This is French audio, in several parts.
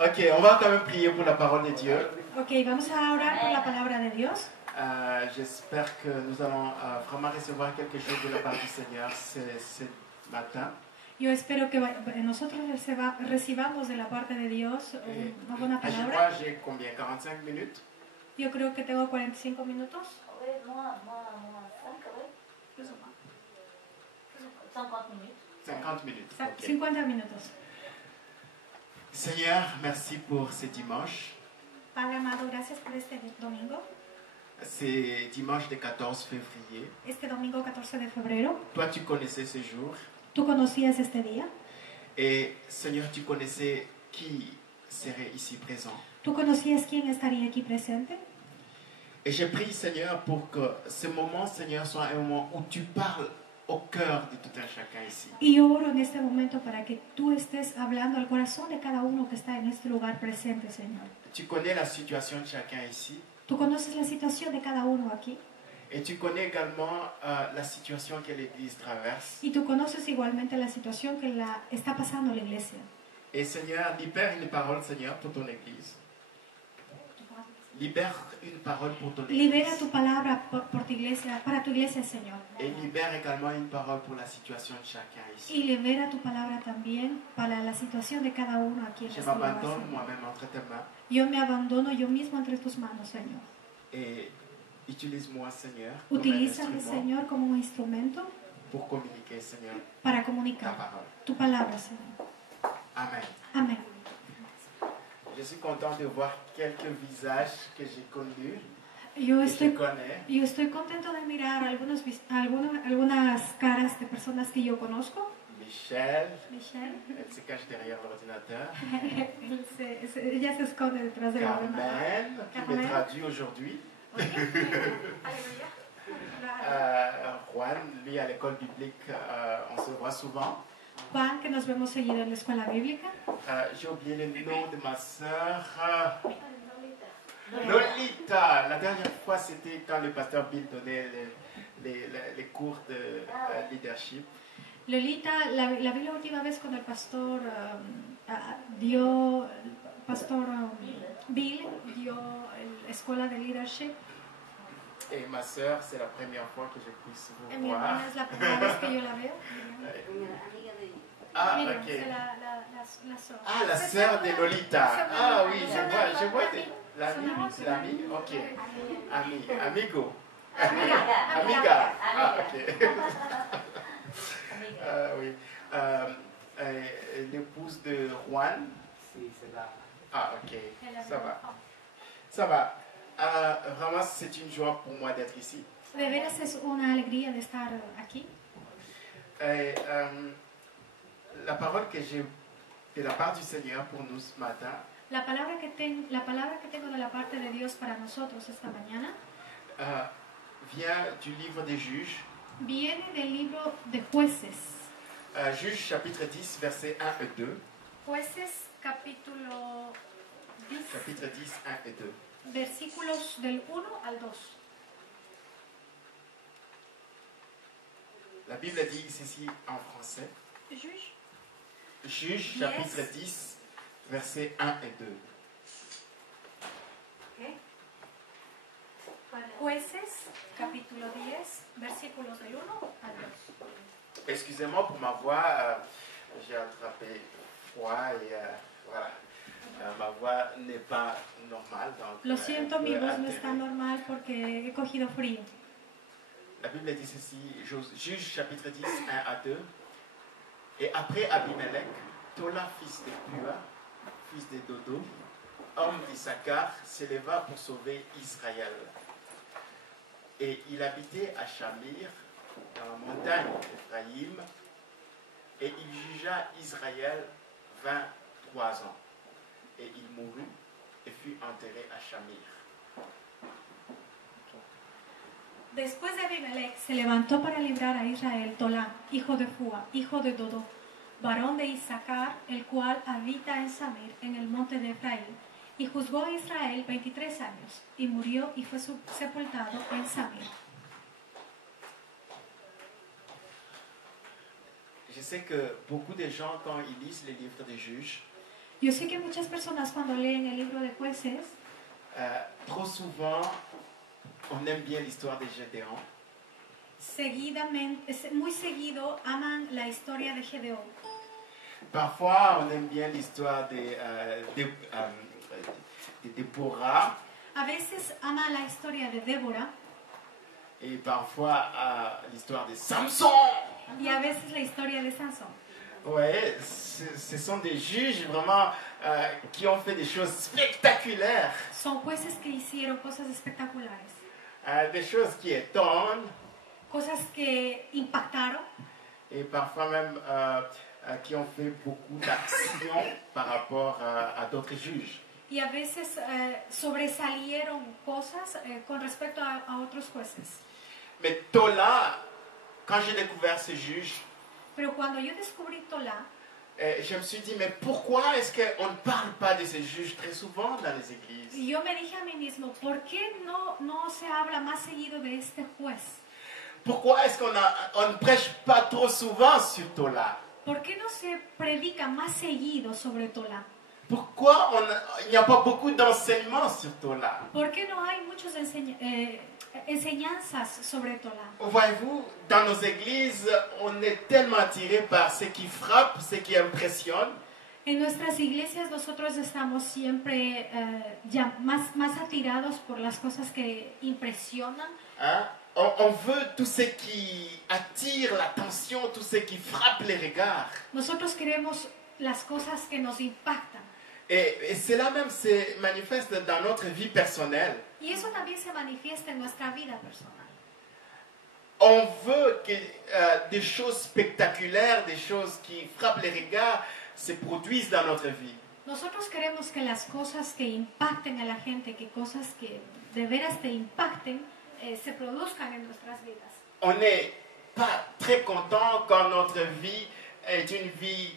Ok, on va quand même prier pour la parole de Dieu. Ok, vamos a orar por la palabra de Dios. J'espère que nous allons vraiment recevoir quelque chose de la part du Seigneur ce matin. Yo espero que nosotros recibamos de la parte de Dios una buena À chaque palabra. fois, j'ai combien? 45 minutes? Yo creo que tengo 45 minutos. Moins 5, ouais. Plus o más. 50 minutes. 50 minutes. ok. 50 minutos. Seigneur, merci pour ce dimanche. Padre amado, gracias por este domingo. C'est dimanche de 14 février. Este domingo 14 de febrero. Toi, tu connaissais ce jour. ¿Tú conocías este día? Et Seigneur, tu connaissais qui serait ici présent. ¿Tú conocías quién estaría aquí presente? Et j'ai prié, Seigneur, pour que ce moment, Seigneur, soit un moment où tu parles au cœur de tout un chacun ici. Y yo oro en este momento para que tú estés hablando al corazón de cada uno que está en este lugar presente, Señor. Tu connais la situation de chacun ici. Tú conoces la situación de cada uno aquí. Et tu connais également la situation que l'Église traverse. Y tú conoces igualmente la situación que está pasando la iglesia. Et Seigneur, libère une parole, Seigneur, pour ton Église. Libère une parole pour ton Église. Libera tu palabra por tu iglesia, para tu iglesia, Señor. Et libère également une parole pour la situation de chacun ici. Y libera tu palabra también para la situación de cada uno aquí en Je este lugar, m'abandonne Señor. moi-même entre tes mains. Yo me abandono yo mismo entre tus manos, Señor. Et utilise-moi, Seigneur, comme un Utilízame, instrument Señor, como un instrumento pour communiquer, Seigneur, para ta comunicar parole. tu palabra, Señor. Amen. Amén. Je suis content de voir quelques visages que j'ai connus, Yo que je estoy connais. contento de mirar algunas caras de personas que yo conozco. Michel, Michelle, elle se cache derrière l'ordinateur. ella se esconde detrás del ordenador. Carmen, qui me Carmen. traduit aujourd'hui. Alléluia. Juan, lui, à l'école biblique, on se voit souvent. Juan, que nos vemos seguido en la escuela bíblica. J'ai oublié le nom de ma sœur. Lolita. La dernière fois, c'était quand le pasteur Bill donnait les cours de leadership. Lolita, la vi la última vez cuando el pastor Bill dio la escuela de leadership. Et ma sœur, c'est la première fois que je puisse vous Mi voir. hermana es la primera vez que yo la veo. Amiga de... Ah, Miriam, ok. c'est la sœur. Ah, la sœur de Lolita. Ah oui, je vois l'ami. Ok. Amigo. Amiga. Ah, ok. Oui. L'épouse de Juan. Sí, c'est là. Ah, ok. Ça va. Ça va. Vraiment, c'est une joie pour moi d'être ici. De veras es una alegría de estar aquí. Et, la parole que j'ai de la part du Seigneur pour nous ce matin, La palabra que tengo de la parte de Dios para nosotros esta mañana vient du livre des Juges. viene del libro de Jueces. Juges chapitre 10, versets 1 et 2. Jueces capítulo 10, Chapitre 10, 1 et 2. versículos del 1 al 2. La Bible dit ceci en français. Juge. Juges Yes. chapitre 10, versets 1 et 2. Jueces capítulo 10, versículos del 1 al 2. Excusez-moi pour ma voix, j'ai attrapé froid et voilà. Ma voix n'est pas normale. Donc, Lo siento, un mi peu voz no está altérée. normal porque he cogido frío. La Bible dit ceci, Juges chapitre 10, 1 à 2. Et après Abimelech, Tola, fils de Pua, fils de Dodo, homme d'Issachar, s'éleva pour sauver Israël. Et il habitait à Shamir, dans la montagne d'Éphraïm, et il jugea Israël 23 ans. Et il mourut et fut enterré à Shamir. Después de Abimelech se levantó para librar a Israel Tolá, hijo de Fua, hijo de Dodo, varón de Isaacar, el cual habita en Samir, en el monte de Efraín, y juzgó a Israel 23 años, y murió y fue sepultado en Samir. Je sais que beaucoup de gens, quand ils lisent les livres des juges, Yo sé que muchas personas cuando leen el libro de Jueces, Trop souvent, on aime bien l'histoire de Gédéon, muy seguido aman la historia de Gedeón. parfois on aime bien l'histoire de Déborah, A veces aman la historia de Débora et parfois l'histoire de Samson. y a veces la historia de Sansón. Ouais, ce sont des juges vraiment qui ont fait des choses spectaculaires, Son jueces que hicieron cosas espectaculares, des choses qui étonnent, cosas que impactaron et parfois même qui ont fait beaucoup d'actions par rapport à d'autres juges. y a veces sobresalieron cosas con respecto a otros jueces. Mais Tola, quand j'ai découvert ce juge, Pero cuando yo descubrí Tola, je me suis dit, mais pourquoi est-ce qu'on ne parle pas de ces juges très souvent dans les églises? yo me dije a mí mismo, ¿por qué no se habla más seguido de este juez? Pourquoi est-ce qu'on ne prêche pas trop souvent sur Tola? ¿Por qué no se predica más seguido sobre Tola? Pourquoi il n'y a pas beaucoup d'enseignements sur Tola? ¿Por qué no hay muchas enseñanzas sobre Tola? Voyez-vous, dans nos églises, on est tellement attiré par ce qui frappe, ce qui impressionne, En nuestras iglesias nosotros estamos siempre ya más atirados por las cosas que impresionan. hein? On veut tout ce qui attire l'attention, tout ce qui frappe les regards. Nosotros queremos las cosas que nos impactan. Et cela même se manifeste dans notre vie personnelle. Y eso también se manifiesta en nuestra vida personal. On veut que des choses spectaculaires, des choses qui frappent les regards, se produisent dans notre vie. Nosotros queremos que las cosas que impacten a la gente, que cosas que de veras te impacten, se produzcan en nuestras vidas. On n'est pas très content quand notre vie est une vie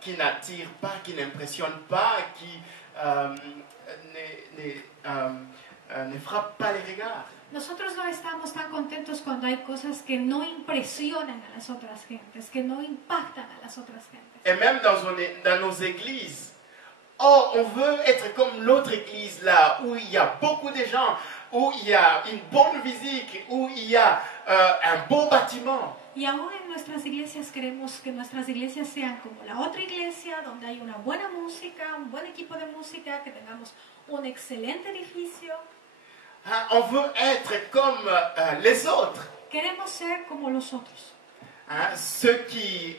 qui n'attire pas, qui n'impressionne pas, qui ne frappe pas les regards. Nosotros no estamos tan contentos cuando hay cosas que no impresionan a las otras gentes, que no impactan a las otras gentes. Et même dans nos églises, oh, on veut être comme l'autre église là, où il y a beaucoup de gens, où il y a une bonne musique, où il y a un beau bâtiment. Y aún en nuestras iglesias queremos que nuestras iglesias sean como la otra iglesia, donde hay una buena música, un buen equipo de música, que tengamos un excelente edificio. Hein, on veut être comme les autres. Queremos ser como los otros. Hein, ceux qui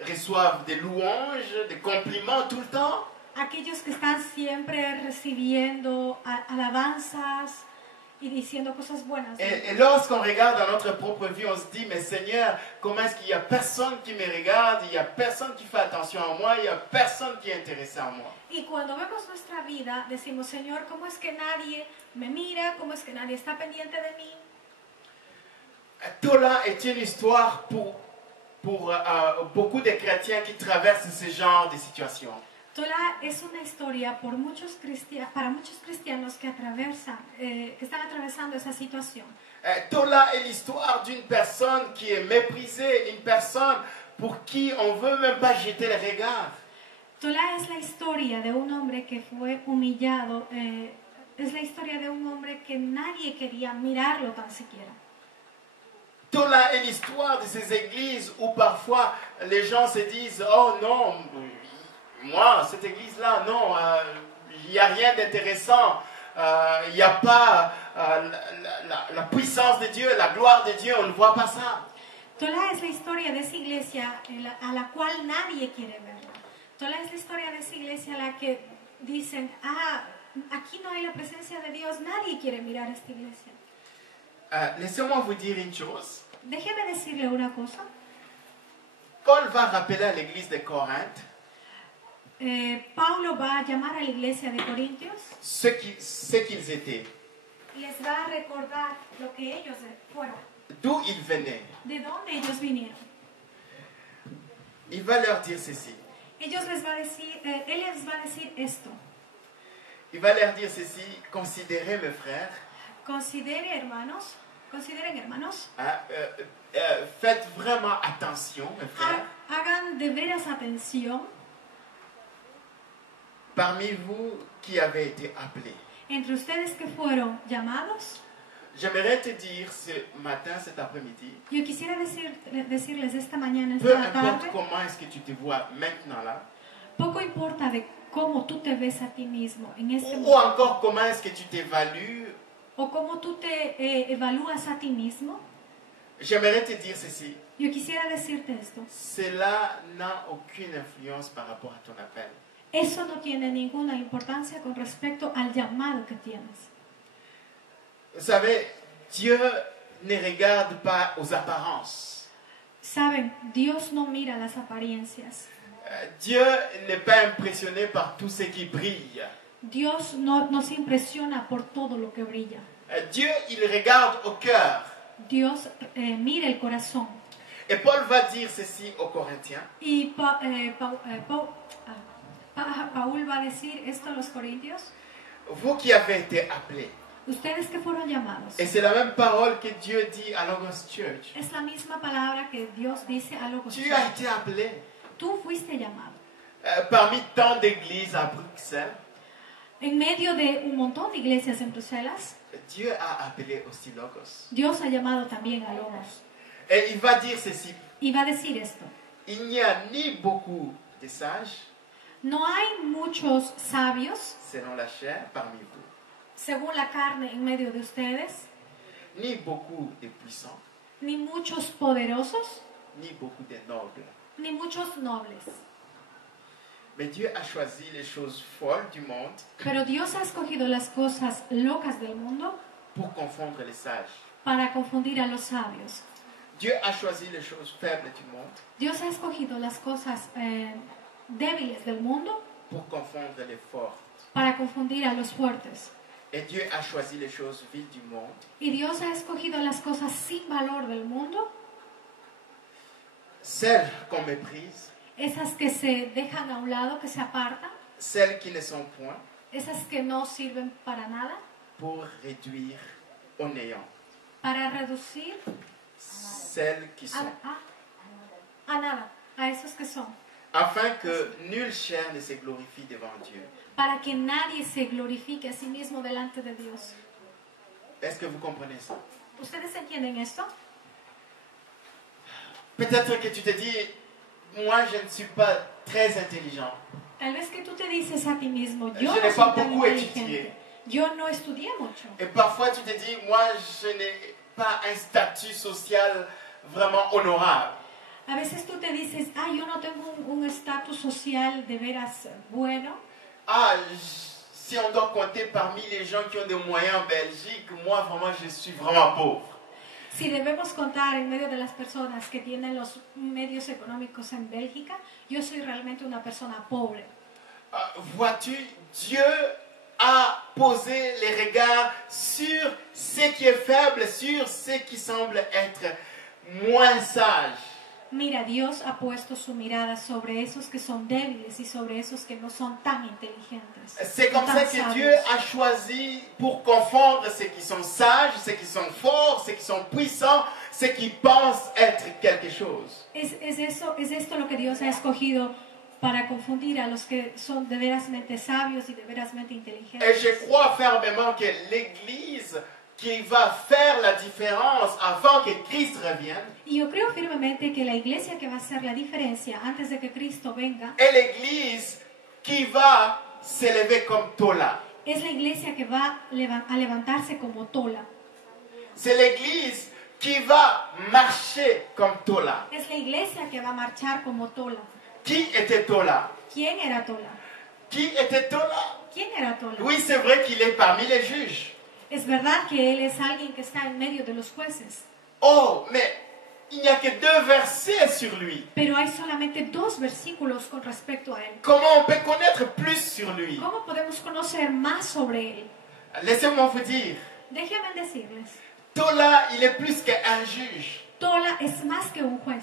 reçoivent des louanges, des compliments tout le temps. Aquellos que están siempre recibiendo alabanzas y diciendo cosas buenas. Et lorsqu'on regarde dans notre propre vie, on se dit, mais Seigneur, comment est-ce qu'il n'y a personne qui me regarde, il n'y a personne qui fait attention à moi, il n'y a personne qui est intéressé à moi. Y cuando vemos nuestra vida, decimos, Señor, ¿cómo es que nadie me mira? ¿Cómo es que nadie está pendiente de mí? Tola est une histoire pour beaucoup de chrétiens qui traversent ce genre de situation. Tola es una historia para muchos cristianos que están atravesando esa situación. Tola est l'histoire d'une personne qui est méprisée, une personne pour qui on ne veut même pas jeter le regard. Tola es la historia de un hombre que fue humillado, es la historia de un hombre que nadie quería mirarlo tan siquiera. Tola est l'histoire de ces églises où parfois les gens se disent « Oh non, moi, cette église-là, non, il n'y a rien d'intéressant, il n'y a pas la puissance de Dieu, la gloire de Dieu, on ne voit pas ça. » Tola es la historia de esa iglesia a la cual nadie quiere verla. Tola es la historia de esa iglesia a la que dicen, aquí no hay la presencia de Dios, nadie quiere mirar esta iglesia. Laissez-moi vous dire une chose. Déjeme decirle una cosa. Paul va rappeler à l'église de Corinthe Paulo va a llamar a la iglesia de Corintios. ce qu'ils étaient, Les va a recordar lo que ellos fueron, d'où ils venaient. de dónde ellos vinieron. Il va leur dire ceci. Él les va a decir esto. Il va leur dire ceci. Considérez, mes frères, Consideren hermanos, hein, faites vraiment attention, mes frères, hagan de veras atención parmi vous qui avez été appelés, entre ustedes que fueron llamados, j'aimerais te dire ce matin, cet après-midi, yo quisiera decirles esta mañana, peu esta importe tarde, comment est-ce que tu te vois maintenant là, poco importa de cómo tú te ves a ti mismo en este ou momento, encore comment est-ce que tu t'évalues, o cómo tú te evalúas a ti mismo, j'aimerais te dire ceci. yo quisiera decirte esto. Cela n'a aucune influence par rapport à ton appel. Eso no tiene ninguna importancia con respecto al llamado que tienes. Vous savez, Dieu ne regarde pas aux apparences. Saben, Dios no mira las apariencias. Dieu n'est pas impressionné par tout ce qui brille. Dios no se impresiona por todo lo que brilla. Dieu, il regarde au cœur. Dios mira el corazón. Et Paul va dire ceci aux Corinthiens. Y Paul va a decir esto a los corintios. Vous qui avez été appelés. Ustedes que fueron llamados. Et c'est la même parole que Dieu dit à Logos Church. Es la misma palabra que Dios dice a Logos Tu Church. as été appelé. Tú fuiste llamado. Parmi tant d'églises à Bruxelles, En medio de un montón de iglesias en Bruselas, Dieu a appelé aussi Logos. Dios ha llamado también a Logos. Et il va dire ceci. Y va a decir esto. Il n'y a ni beaucoup de sages, No hay muchos sabios, selon la chair, parmi vous, según la carne en medio de ustedes, ni beaucoup de puissants, ni muchos poderosos, ni beaucoup de nobles. ni muchos nobles. Mais Dieu a choisi les choses folles du monde Pero Dios ha escogido las cosas locas del mundo pour confondre les sages. para confundir a los sabios. Dieu a choisi les choses faibles du monde Dios ha escogido las cosas débiles del mundo pour confondre les forts. para confundir a los fuertes. Et Dieu a choisi les choses viles du monde Y Dios ha escogido las cosas sin valor del mundo, celles qu'on méprise, esas que se dejan a un lado, que se apartan, celles qui ne sont point, esas que no sirven para nada, pour réduire au néant para reducir celles qui sont, a nada, a esos que son, afin que nulle chair ne se glorifie devant Dieu. para que nadie se glorifique a sí mismo delante de Dios. Est-ce que vous comprenez ça? ¿Ustedes entienden esto? Peut-être que tu te dis, moi je ne suis pas très intelligent. Tal vez que tú te dices a ti mismo, yo Je no n'ai soy pas tan beaucoup inteligente, yo no estudié mucho. Et parfois tu te dis, moi je n'ai pas un statut social vraiment honorable. A veces tú te dices, yo no tengo un estatus social de veras bueno. Si on doit compter parmi les gens qui ont des moyens en Belgique, moi vraiment je suis vraiment pauvre. Si debemos contar en medio de las personas que tienen los medios económicos en Bélgica, yo soy realmente una persona pobre. Vois-tu, Dieu a posé les regards sur ce qui est faible, sur ce qui semble être moins sage. Mira, Dios ha puesto su mirada sobre esos que son débiles y sobre esos que no son tan inteligentes. C'est comme ça que Dieu a choisi pour confondre ceux qui sont sages, ceux qui sont forts, ceux qui sont puissants, ceux qui pensent être quelque chose. Es esto lo que Dios ha escogido para confundir a los que son de verasmente sabios y de verasmente inteligentes. Et je crois fermement que l'Église qui va faire la différence avant que Christ revienne, Y yo creo firmemente que la iglesia que va a hacer la diferencia antes de que Cristo venga est l'Église qui va s'élever comme Tola. es la iglesia que va a levantarse como Tola. C'est l'Église qui va marcher comme Tola. Es la iglesia que va a marchar como Tola. Qui était Tola? ¿Quién era Tola? Qui était Tola? ¿Quién era Tola? Oui, c'est vrai qu'il est parmi les juges. Es verdad que él es alguien que está en medio de los jueces, Oh, mais il n'y a que 2 versets sur lui. pero hay solamente 2 versículos con respecto a él. Comment on peut connaître plus sur lui? ¿Cómo podemos conocer más sobre él? Laissez-moi vous dire, Déjenme decirles, Tola, il est plus qu'un juge. Tola es más que un juez,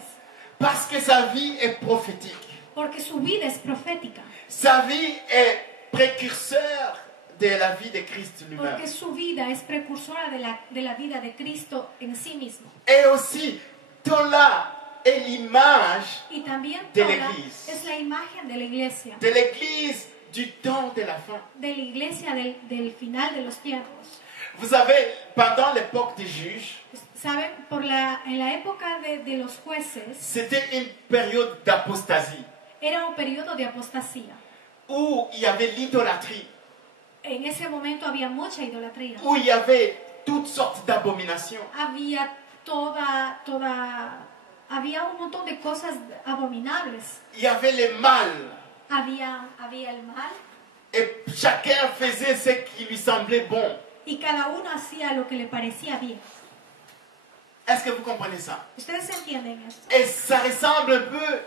Parce que sa vie est prophétique. porque su vida es profética, Sa vie est précurseur de la vie de Christ lui-même. porque su vida es precursora de la vida de Cristo en sí mismo. Et aussi, Tola est l'image Y también de Tola l'Église. es la imagen de la iglesia, de l'Église du temps de la fin. de la iglesia del final de los tiempos. Vous savez, pendant l'époque des juges, Saben, en la época de los jueces c'était une période d'apostasie era un periodo de apostasía. où il y avait l'idolâtrie, En ese momento había mucha idolatría. où il y avait toutes sortes d'abominations. Había había un montón de cosas abominables. Il y avait le mal Había el mal et chacun faisait ce qui lui semblait bon. y cada uno hacía lo que le parecía bien. Est-ce que vous comprenez ça? ¿Ustedes entienden esto? Et ça ressemble un peu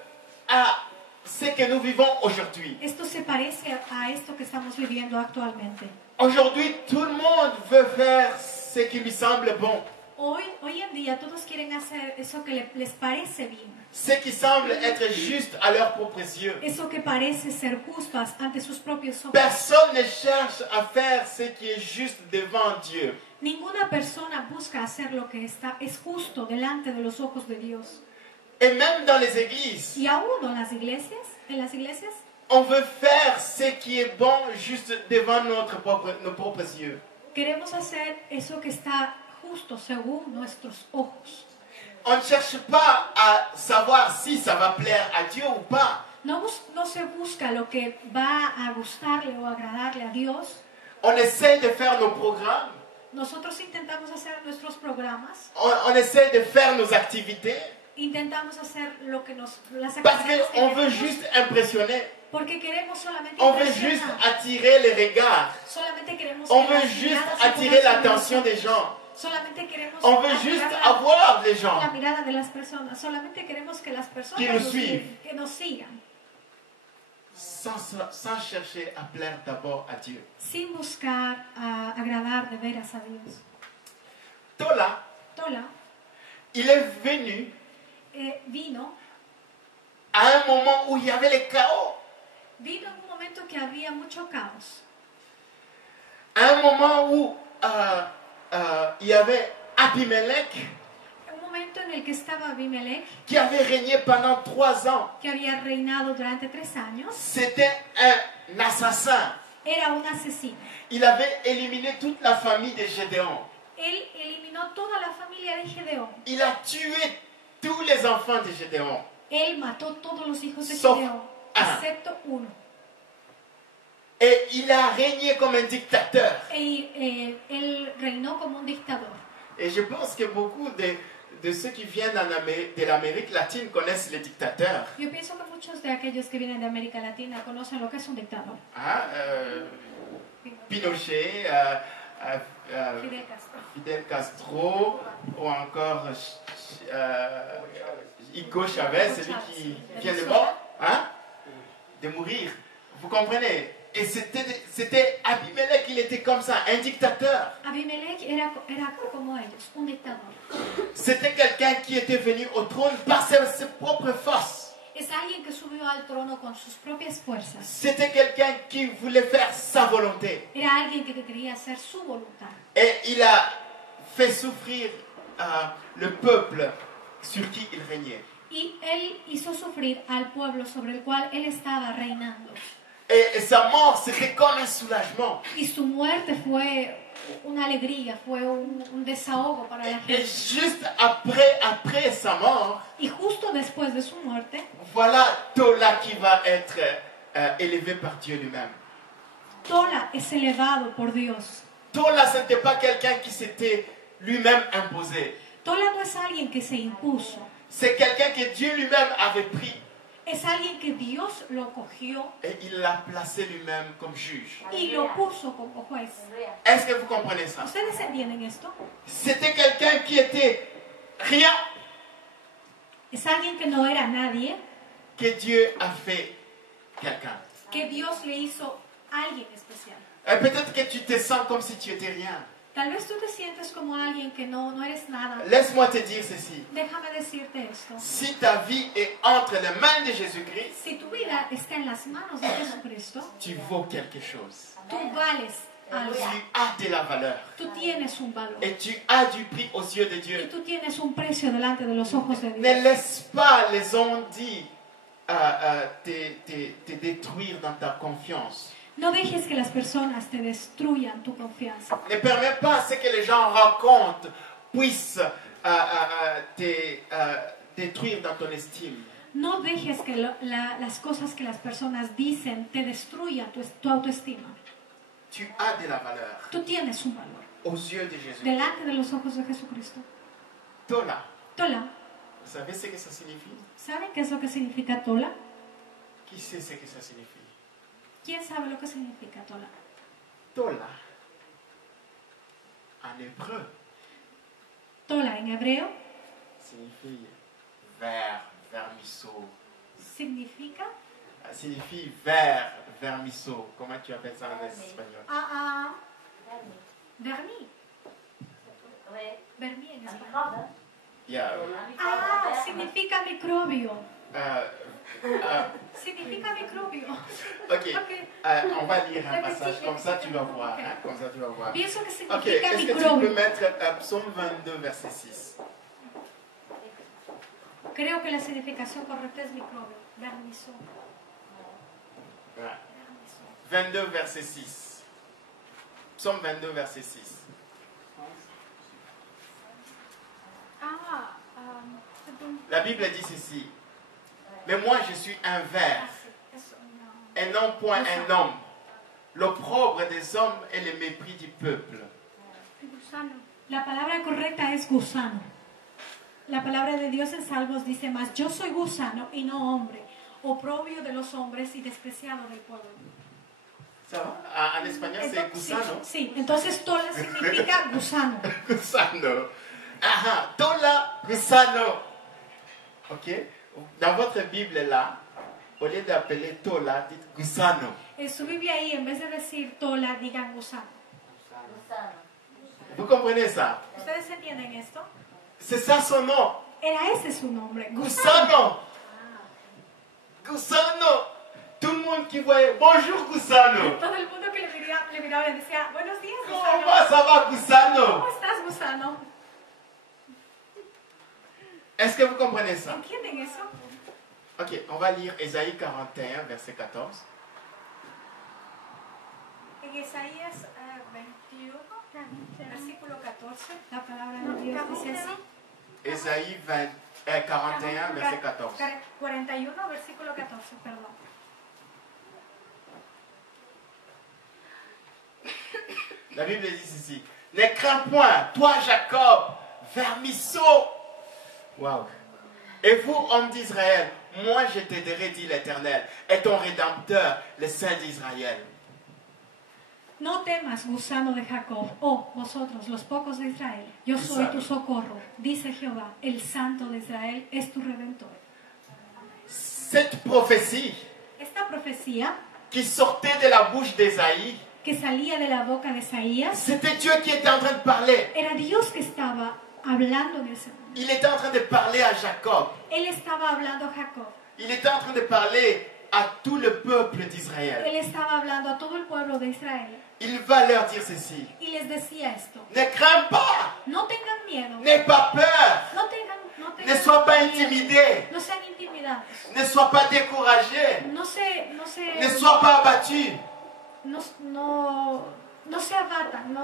à ce que nous vivons aujourd'hui. Esto se parece a esto que estamos viviendo actualmente. Aujourd'hui, tout le monde veut faire ce qui lui semble bon, Hoy en día todos quieren hacer eso que les parece bien. ce qui semble être juste à leurs propres yeux. Eso que parece ser justo ante sus propios ojos. Personne ne cherche à faire ce qui est juste devant Dieu. Ninguna persona busca hacer lo que es justo delante de los ojos de Dios. Et même dans les églises, Y aún en las iglesias, on veut faire ce qui est bon juste devant nos propres yeux. queremos hacer eso que está justo según nuestros ojos. On ne cherche pas à savoir si ça va plaire à Dieu ou pas. No se busca lo que va a gustarle o agradarle a Dios. On essaie de faire nos programmes, Nosotros intentamos hacer nuestros programas, on essaie de faire nos activités, intentamos hacer las parce actividades que qu'on veut queremos, juste impressionner. porque queremos solamente On veut juste impresionar. attirer les regards. Solamente queremos On que veut las juste miradas se attirer pongan sobre l'attention des nosotros. gens. Solamente queremos On veut juste avoir les gens. la mirada de las personas. Solamente queremos que las personas Qui nous suivent. que nos sigan, Sans chercher à plaire d'abord à Dieu. sin buscar agradar de veras a Dios. Tola, Tola il est venu vino à un moment où il y avait le chaos. en un momento que había mucho caos. À un moment où il y avait Abimelech Un momento en el que estaba Abimelech, qui avait régné pendant 3 ans. que había reinado durante 3 años. C'était un assassin. Era un asesino. Il avait éliminé toute la famille de Gédéon. Él eliminó toda la familia de Gedeón. Il a tué tous les enfants de Gédéon. Él mató todos los hijos de Sauf Gedeón, un. excepto uno. Et il a régné comme un dictateur. Él reinó como un dictador. Et je pense que beaucoup de ceux qui viennent de l'Amérique latine connaissent les dictateurs. Yo pienso que muchos de aquellos que vienen de América Latina conocen lo que es un dictador. Hein, Pinochet, Fidel Castro. Fidel Castro, ou encore Hugo Chavez, celui qui vient de mort, hein, de mourir. Vous comprenez? Et c'était Abimelech, il était comme ça, un dictateur. Abimelech era como ellos, un dictador. C'était quelqu'un qui était venu au trône par ses propres forces. Es alguien que subió al trono con sus propias fuerzas. C'était quelqu'un qui voulait faire sa volonté. Era alguien que quería hacer su voluntad. Et il a fait souffrir le peuple sur qui il régnait. Y él hizo sufrir al pueblo sobre el cual él estaba reinando. Et sa mort, c'était comme un soulagement. Y su muerte fue una alegría, fue un desahogo para la Et gente. juste après sa mort, Y justo después de su muerte, voilà Tola qui va être élevé par Dieu lui-même. Tola es elevado por Dios. Tola, ce n'était pas quelqu'un qui s'était lui-même imposé. Tola no es alguien que se impuso, C'est quelqu'un que Dieu lui-même avait pris. es alguien que Dios lo cogió Et il l'a placé lui-même comme juge. y lo puso como juez. Est-ce que vous comprenez ça? ¿Ustedes entienden esto? C'était quelqu'un qui était rien, Es alguien que no era nadie, que Dieu a fait quelqu'un. que Dios le hizo a alguien especial. Et peut-être que tu te sens comme si tu étais rien. Tal vez tú te sientes como alguien que no eres nada. Laisse-moi te dire ceci. Déjame decirte esto. Si ta vie est entre les mains de Jésus-Christ, Si tu vida está en las manos de Jesucristo, tu vaux quelque chose. tú vales algo. Tu as de la valeur. Tú tienes un valor. Et tu as du prix aux yeux de Y Dieu. tú tienes un precio delante de los ojos de Ne Dios. laisse pas les ondits te détruire dans ta confiance. No dejes que las personas te destruyan tu confianza. Ne permets pas à ce que les gens racontent puissent te détruire dans ton estime. No dejes que las cosas que las personas dicen te destruyan tu autoestima. Tu as de la valeur Tú tienes un valor aux yeux de Jésus. delante de los ojos de Jesucristo. Tola, Tola, vous savez ce que ça signifie? ¿saben qué es lo que significa tola? Qui sait ce que ça signifie? ¿Quién sabe lo que significa tola? Tola, en hébreu, Tola en hebreo signifie vert, vermisseau. significa Signifie vert, vermisseau. Comment tu appelles ça en espagnol? vermi. Ouais. Vermi en Un español. microbe, hein. Yeah. Significa microbio. Euh, Significa microbio. ok, Ok. on va lire un passage, comme ça tu vas voir. Ok. Hein, comme ça tu vas voir. Pienso que Ok, significa est-ce que tu peux microbio. mettre Psaume 22, verset 6? Creo que la significación correcta es microbio. Vermiso. Ouais. 22, verset 6. Psaume 22, verset 6. Perdón. La Bible dit ceci. Mais moi je suis un ver, Eso, no. et non point un homme. L'opprobre des hommes et le mépris du peuple. Gusano. La palabra correcta es gusano. La palabra de Dios en Salmos dice más, yo soy gusano y no hombre, oprobio de los hombres y despreciado del pueblo. Ça va? En espagnol c'est Entonces, gusano. sí, entonces tola significa gusano. Gusano. Ah, tola gusano. Ok? Dans votre Bible là, au lieu d'appeler tola, dites gusano. En su Biblia ahí, en vez de decir tola, digan gusano. Gusano. Vous comprenez ça? ¿Ustedes entienden esto? C'est ça son nom. Era ese su nombre, gusano. Gusano. Gusano. Tout le monde qui voyait, bonjour Gusano. Todo el mundo que le miraba le decía, buenos días, Comment gusano. ça va Gusano? ¿Cómo estás, gusano? Est-ce que vous comprenez ça? ¿Entienden eso? Ok, on va lire Ésaïe 41, verset 14. En Isaías 21, versículo 14, la palabra de Dios dice así. Ésaïe 41, verset 14. 41, versículo 14, perdón. La Bible dit ceci. Ne crains point, toi Jacob, vermisseau. Waouh. Et vous, hommes d'Israël, moi je t'aiderai, dit l'Éternel, et ton Rédempteur, le Saint d'Israël. No temas, gusano de Jacob, oh vosotros, los pocos de Israel, yo soy tu socorro, dice Jehová, el Santo de Israel es tu Redentor. Cette prophétie Esta profecía qui sortait de la bouche d'Ésaïe, que salía de la boca de Isaías, c'était Dieu qui était en train de parler. era Dios que estaba hablando en ese momento. Il était en train de parler à Jacob. Él estaba hablando a Jacob, Il était en train de parler à tout le peuple d'Israël. él estaba hablando a todo el pueblo de Israel Il va leur dire ceci. y les decía esto, Ne crains pas, no tengan miedo, n'aie pas peur, no ne tengan sois pas miedo, intimidé, no sean intimidados, ne sois pas découragé, no ne sois pas abattu. no se abatan,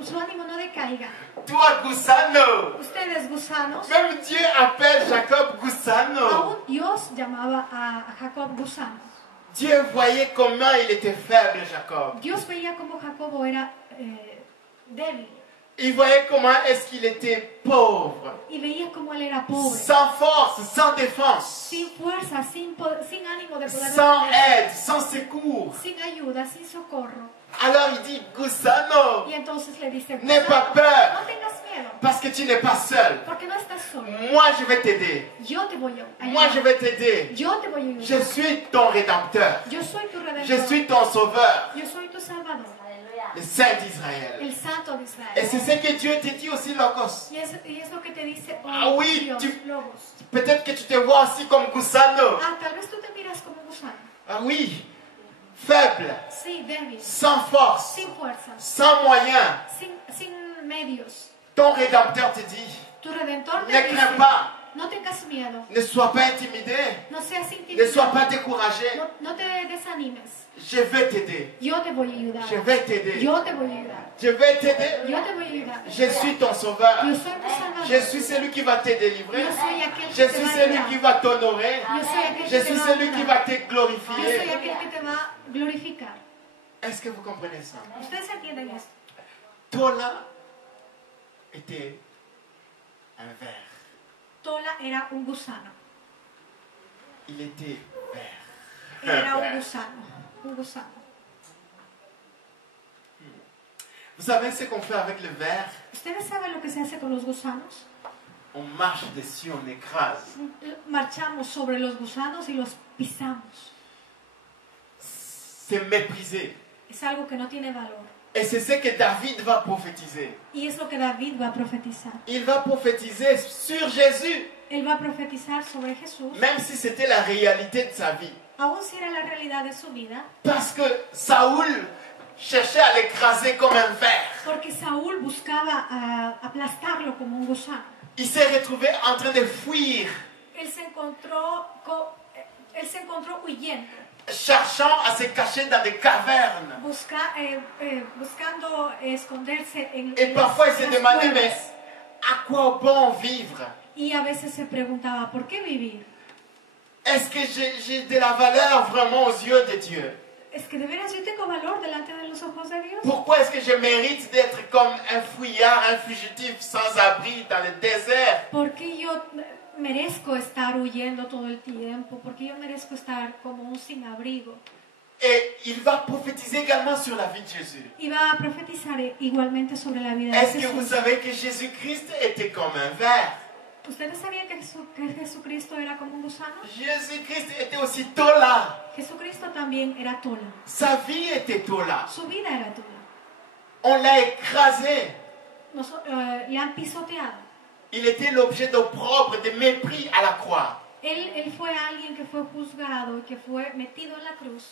su ánimo no decaiga. Toi, Gusano, Ustedes, gusanos, même Dieu appelle Jacob Gusano. aún Dios llamaba a Jacob gusano. Dieu voyait comment il était faible, Jacob. Dios veía cómo Jacobo era débil Il voyait comment est-ce qu'il était pauvre, y veía cómo él era pobre, sans force, sans défense, sin fuerza, sin ánimo de poder sans defenderse, aide, sans secours. sin ayuda, sin socorro. Alors il dit, Gusano, Y entonces le dice, n'aie pas "Gusano, peur, no tengas miedo, parce que tu n'es pas seul. porque no estás solo. Moi, je vais t'aider. Yo te voy a Moi, je ayudar. vais t'aider. Yo te voy a ayudar. Je suis ton rédempteur. Yo soy tu redentor. Je suis ton sauveur, Yo soy tu salvador, Alléluia. le Saint d'Israël. el Santo de Et Israel. c'est ce que Dieu te dit aussi, Logos. Y es lo que te dice hoy Ah oui, Dios, tu- Logos. Peut-être que tu te vois aussi comme Gusano. Tal vez tú te miras como gusano. Ah oui, faible, Sí, débil, sans force, sin fuerzas, sans moyens. sin medios. Ton rédempteur te dit, Tu redentor te ne dice, crains pas, No tengas miedo. Ne sois pas intimidé. No seas Ne sois intimidado. pas découragé. No te desanimes. Je vais t'aider. Yo te voy a ayudar. Je vais t'aider. Yo te voy a ayudar. Je vais t'aider. Yo te voy a ayudar. Je suis ton sauveur. Yo soy tu salvador. Je suis celui qui va te délivrer. Yo soy aquel Je que te suis va a celui ayudar. qui va t'honorer. Yo soy aquel Je que te suis va a celui qui va ayudar. te Yo soy glorifier. aquel que te va a glorificar. Est-ce que vous comprenez ça? Ustedes entienden esto. Tola était un ver. Tola era un gusano. Il était vert. Era un gusano. Un gusano. Vous savez ce qu'on fait avec le ver? ¿Ustedes saben lo que se hace con los gusanos? On marche dessus, on écrase. Marchamos sobre los gusanos y los pisamos. C'est méprisé. Es algo que no tiene valor. Et c'est ce que David va prophétiser. Y es lo que David va a profetizar. Il va prophétiser sur Jésus, Él va a profetizar sobre Jesús, même si c'était la réalité de sa vie. aun si era la realidad de su vida, Parce que Saoul cherchait à l'écraser comme un ver. porque Saúl buscaba aplastarlo como un gusano. Il s'est retrouvé en train de fuir, Él se encontró huyendo, cherchant à se cacher dans des cavernes. buscando esconderse en Et parfois il se las demandait, mais cuevas. à quoi bon vivre? Y a veces se preguntaba, ¿por qué vivir? Est-ce que j'ai de la valeur vraiment aux yeux de Dieu? Es que de veras yo tengo valor delante de los ojos de Dios. Pourquoi est-ce que je mérite d'être comme un fouillard, un fugitif sans abri dans le désert? ¿Por qué yo merezco estar huyendo todo el tiempo? ¿Por qué yo merezco estar como un sin abrigo? Et il va prophétiser également sur la vie de Jésus. Y va a profetizar igualmente sobre la vida de Est-ce que vous Jesús. savez que Jésus-Christ était comme un ver? ¿Ustedes sabían que Jesucristo era como un gusano? Jésus-Christ était aussi Tola. Jesucristo también era tola. Sa vie était Tola. Su vida era tola. On l'a écrasé. Le han pisoteado. Il était l'objet d'opprobre, de mépris à la croix. Él fue alguien que fue juzgado y que fue metido en la cruz.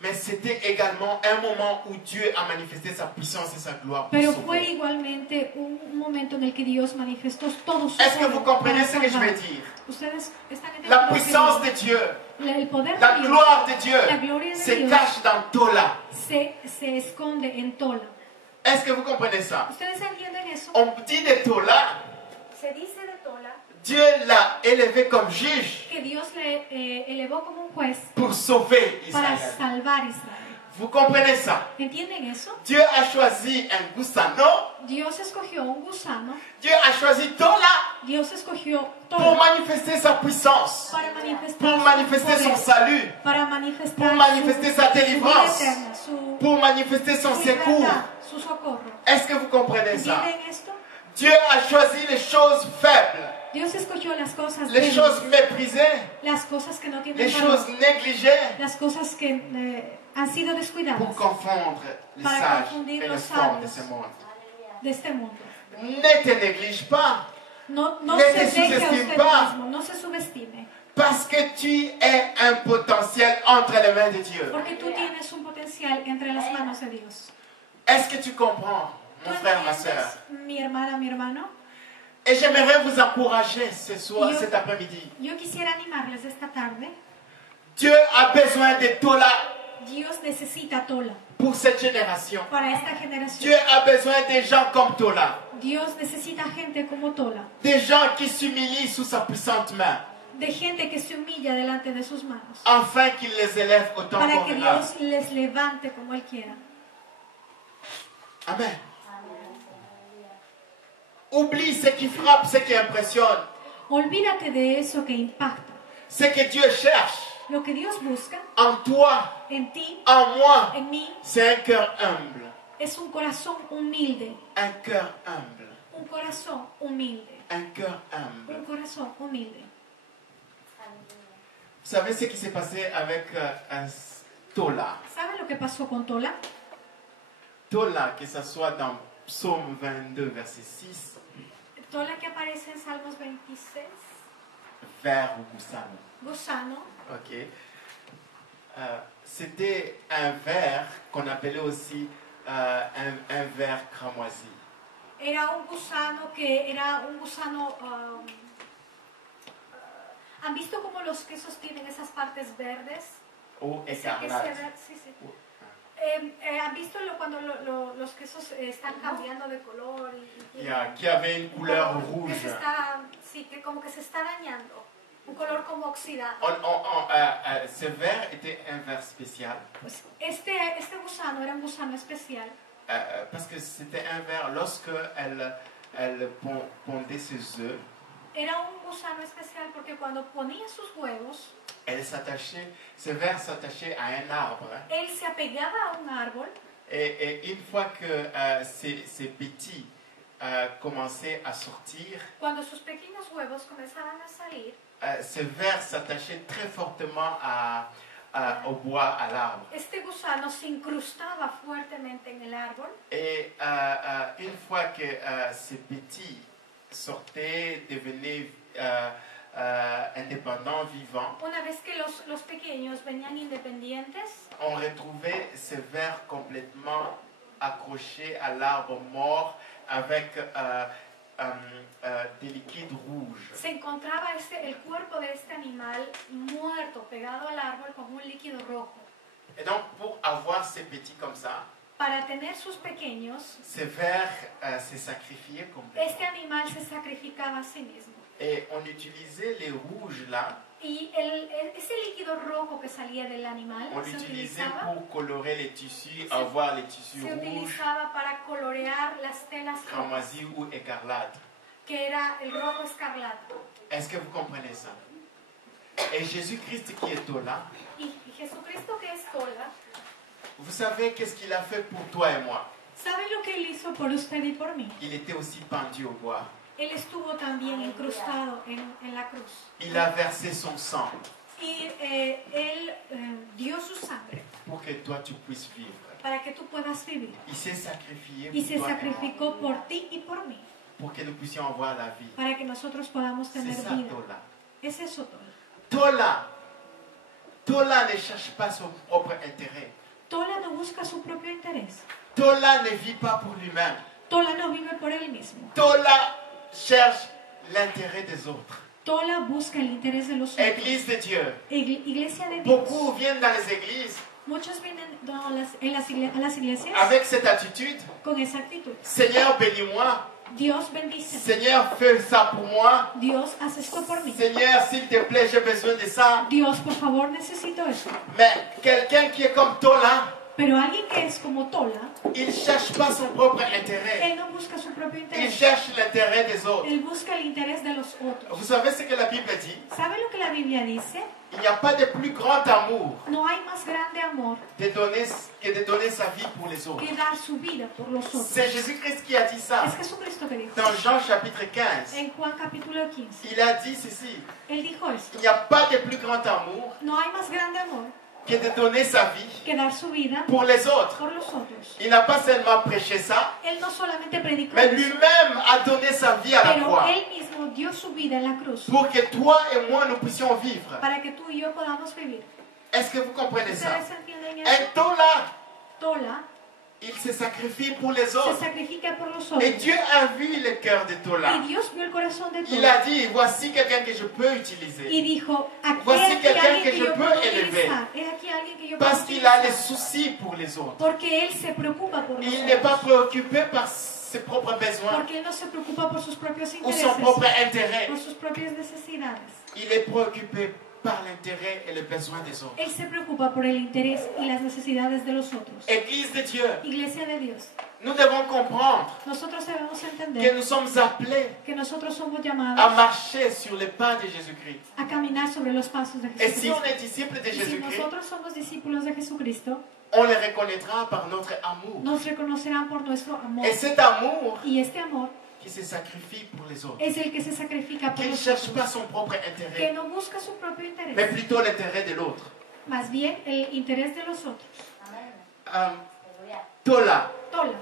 Mais c'était également un moment où Dieu a manifesté sa puissance et sa gloire pour Pero sauver. fue igualmente un momento en el que Dios manifestó todo su Est-ce que vous poder comprenez para ce que je salvar. veux dire? Ustedes están entendiendo La lo que puissance digo? de Dieu, El poder la de Dios gloire de Dieu la gloria de se Dios cache dans Tola. se esconde en Tola. Est-ce que vous comprenez ça? ¿Ustedes entienden eso? On dit de Tola, Se dice de Tola Dieu l'a élevé comme juge que Dios le elevó como un juez pour sauver para Israël. salvar a Israel. Vous comprenez ça? ¿Entienden eso? Dieu a choisi un gusano, Dios escogió un gusano, Dieu a choisi Tola Dios escogió pour Tola manifester sa puissance, para manifestar pour su manifester son poder, salut, para manifestar pour manifester sa su vida délivrance, eterna, su pour manifester son secours. libertad, su socorro. Est-ce que vous comprenez ça? ¿Entienden esto? Dieu a choisi les choses faibles, Dios escogió las cosas les débiles, choses méprisées, las cosas que no tienen les valor, choses négligées las cosas que han sido descuidadas pour confondre les Para sages confundir et les los forts de sabios. ce monde. de este mundo. Ne te néglige pas No Ne se te deje a subestime usted pas. mismo, no se subestime, parce que tu es un potentiel entre les mains de Dieu. porque tú tienes un potencial entre las manos de Dios. Est-ce que tu comprends, ¿Tú mon frère, ma soeur? entiendes, mi hermana, mi hermano? Et j'aimerais vous encourager ce soir, Yo- cet après-midi. Yo quisiera animarles esta tarde. Dieu a besoin de Tola Dios necesita Tola pour cette génération. para esta generación. Dieu a besoin de gens comme Tola. Dios necesita gente como Tola, Des gens qui s'humilient sous sa puissante main, de gente que se humilla delante de sus manos, afin qu'il les élève autant para que convenable. Dios les levante como Él quiera. Amen. Oublie ce qui frappe, ce qui impressionne. Olvídate de eso que impacta. Ce que Dieu cherche Lo que Dios busca en toi, en ti, en moi, en mí, c'est un cœur humble. es un corazón humilde. Un cœur humble. Un corazón humilde. Un cœur humble. Un corazón humilde. Vous savez ce qui s'est passé avec un Tola? ¿Saben lo que pasó con Tola? Tola, que ce soit dans Psaume 22, verset 6, Tola que aparece en Salmos 26. vers ou gusano. Gusano. Ok. C'était un ver qu'on appelait aussi un ver cramoisi. Era un gusano que era un gusano... ¿Han visto cómo los quesos tienen esas partes verdes? Ou Ese que écarlate. sí, sí. ¿Han visto cuando los quesos están cambiando de color? Qui avait une couleur que rouge. se está, sí, que como que se está dañando. Un color como oxidado. Ce ver était un ver spécial. Pues este gusano era un gusano especial. Parce que c'était un ver, lorsque elle pondait ses œufs, Era un gusano especial porque cuando ponía sus huevos, ce ver s'attachait à un arbre. él se apegaba a un árbol Et une fois que ces petits commençaient à sortir, cuando sus pequeños huevos comenzaban a salir, ce ver s'attachait très fortement au bois, à l'arbre. este gusano se incrustaba fuertemente en el árbol Et une fois que ces petits sortaient, devenaient indépendants, vivants, una vez que los pequeños venían independientes, on retrouvait ce ver complètement accroché à l'arbre mort avec des liquides rouges. se encontraba el cuerpo de este animal muerto, pegado al árbol con un líquido rojo. Et donc, pour avoir ces petits comme ça, Para tener sus pequeños, ce ver s'est sacrifié complètement. este animal se sacrificaba a sí mismo. Et on utilisait les rouges là, Y ese líquido rojo que salía del animal on se l'utilisait utilizaba, pour colorer les tissus, avoir les tissus se rouges, utilizaba para colorear las telas rojas, cramoisi ou écarlate. que era el rojo escarlata. Est-ce que vous comprenez ça? Et Jésus-Christ qui est Tola, Y Jesucristo, que es Tola, vous savez qu'est-ce qu'il a fait pour toi et moi? ¿sabe lo que él hizo por usted y por mí? Il était aussi pendu au bois. Él estuvo también incrustado en la cruz. Il a versé son sang Y él dio su sangre pour que toi tu puisses vivre. para que tú puedas vivir. Il s'est sacrifié Y se pour toi et moi, sacrificó por ti y por mí, pour que nous puissions avoir la vie. para que nosotros podamos C'est tener ça vida. Tola. Es eso, Tola. Tola ne cherche pas son propre intérêt. Tola no busca su propio interés. Tola ne vit pas pour lui-même. Tola no vive por él mismo. Tola cherche l'intérêt des autres. Tola busca el interés de los otros. Église de Dieu. Iglesia de Dios. Beaucoup viennent dans les églises Muchos vienen a las iglesias avec cette attitude. con esa actitud. Seigneur, bénis-moi. Dios bendice. Seigneur, fais ça pour moi. Dios, haz esto por mí. Seigneur, s'il te plaît, j'ai besoin de ça. Dios, por favor, necesito esto. Mais quelqu'un qui est comme Tola, Pero alguien que es como Tola, il ne cherche pas son propre intérêt. él no busca su propio Il interés. cherche l'intérêt des autres. Él busca el interés de los otros. Vous savez ce que la Bible dit? ¿Sabe lo que la Biblia dice? Il n'y a pas de plus grand amour No hay más grande amor que de donner sa vie pour les autres. que dar su vida por los otros. C'est Jésus-Christ qui a dit ça. Es Jesucristo que dijo. Dans Jean chapitre 15, En Juan capítulo 15, il a dit ceci. él dijo esto. Il n'y a pas de plus grand amour No hay más grande amor que de donner sa vie que dar su vida pour les autres. por los otros. Il n'a pas seulement prêché ça, Él no solamente predicó mais eso, lui-même a donné sa vie à la pero croix él mismo dio su vida en la cruz pour que toi et moi nous puissions vivre. para que tú y yo podamos vivir. Est-ce que vous comprenez ça? ¿Ustedes entienden Un eso? Tola il se sacrifie pour les se autres. sacrifica por los Et otros. Dieu a vu le cœur de Tola. Y Dios vio el corazón de Il Tola a dit, voici quelqu'un que je peux y utiliser. dijo, aquí Voici hay quelqu'un alguien que que je yo peux puedo élever. utilizar. Es aquí alguien que yo puedo Parce qu'il a les utilizar. soucis pour les autres. Porque él se preocupa por los Il n'est pas otros. préoccupé par ses propres besoins Porque él no se preocupa por sus propios ou intereses, son propre intérêt. por sus propias necesidades. Il est préoccupé par l'intérêt et les besoins des autres. Él se preocupa por el interés y las necesidades de los otros. Église de Dieu, Iglesia de Dios, nous devons comprendre nosotros debemos que entender nous sommes appelés que nosotros somos à llamados marcher sur les pas de Jésus-Christ. a caminar sobre los pasos de Et si on Jesucristo. est disciple de Y si Jésus-Christ, nosotros somos discípulos de Jesucristo, on les reconnaîtra par notre amour. nos reconocerán por nuestro amor. Et cet amour Y este amor qui se sacrifie pour les autres, es el que se sacrifica por qui ne los cherche pas otros, son propre que intérêt, no busca su propio mais interés, plutôt l'intérêt de l'autre. más bien el interés de los otros. Amén. Aleluya. Tola, Tola,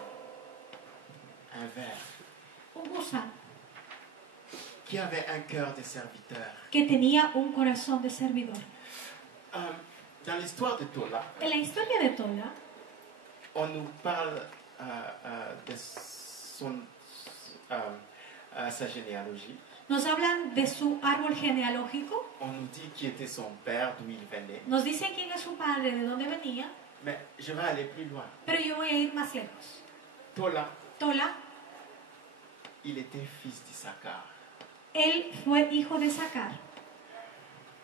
un ver, un gusano qui avait un cœur de serviteur. que tenía un corazón de servidor. Dans l'histoire de Tola, En la historia de Tola on nous parle de sa généalogie. Nos hablan de su árbol genealógico, On nous dit qui était son père, d'où il venait. nos dicen quién es su padre, de dónde venía, Mais je vais aller plus loin. pero yo voy a ir más lejos. Tola, Tola, il était fils d'Issachar. él fue hijo de Sacar.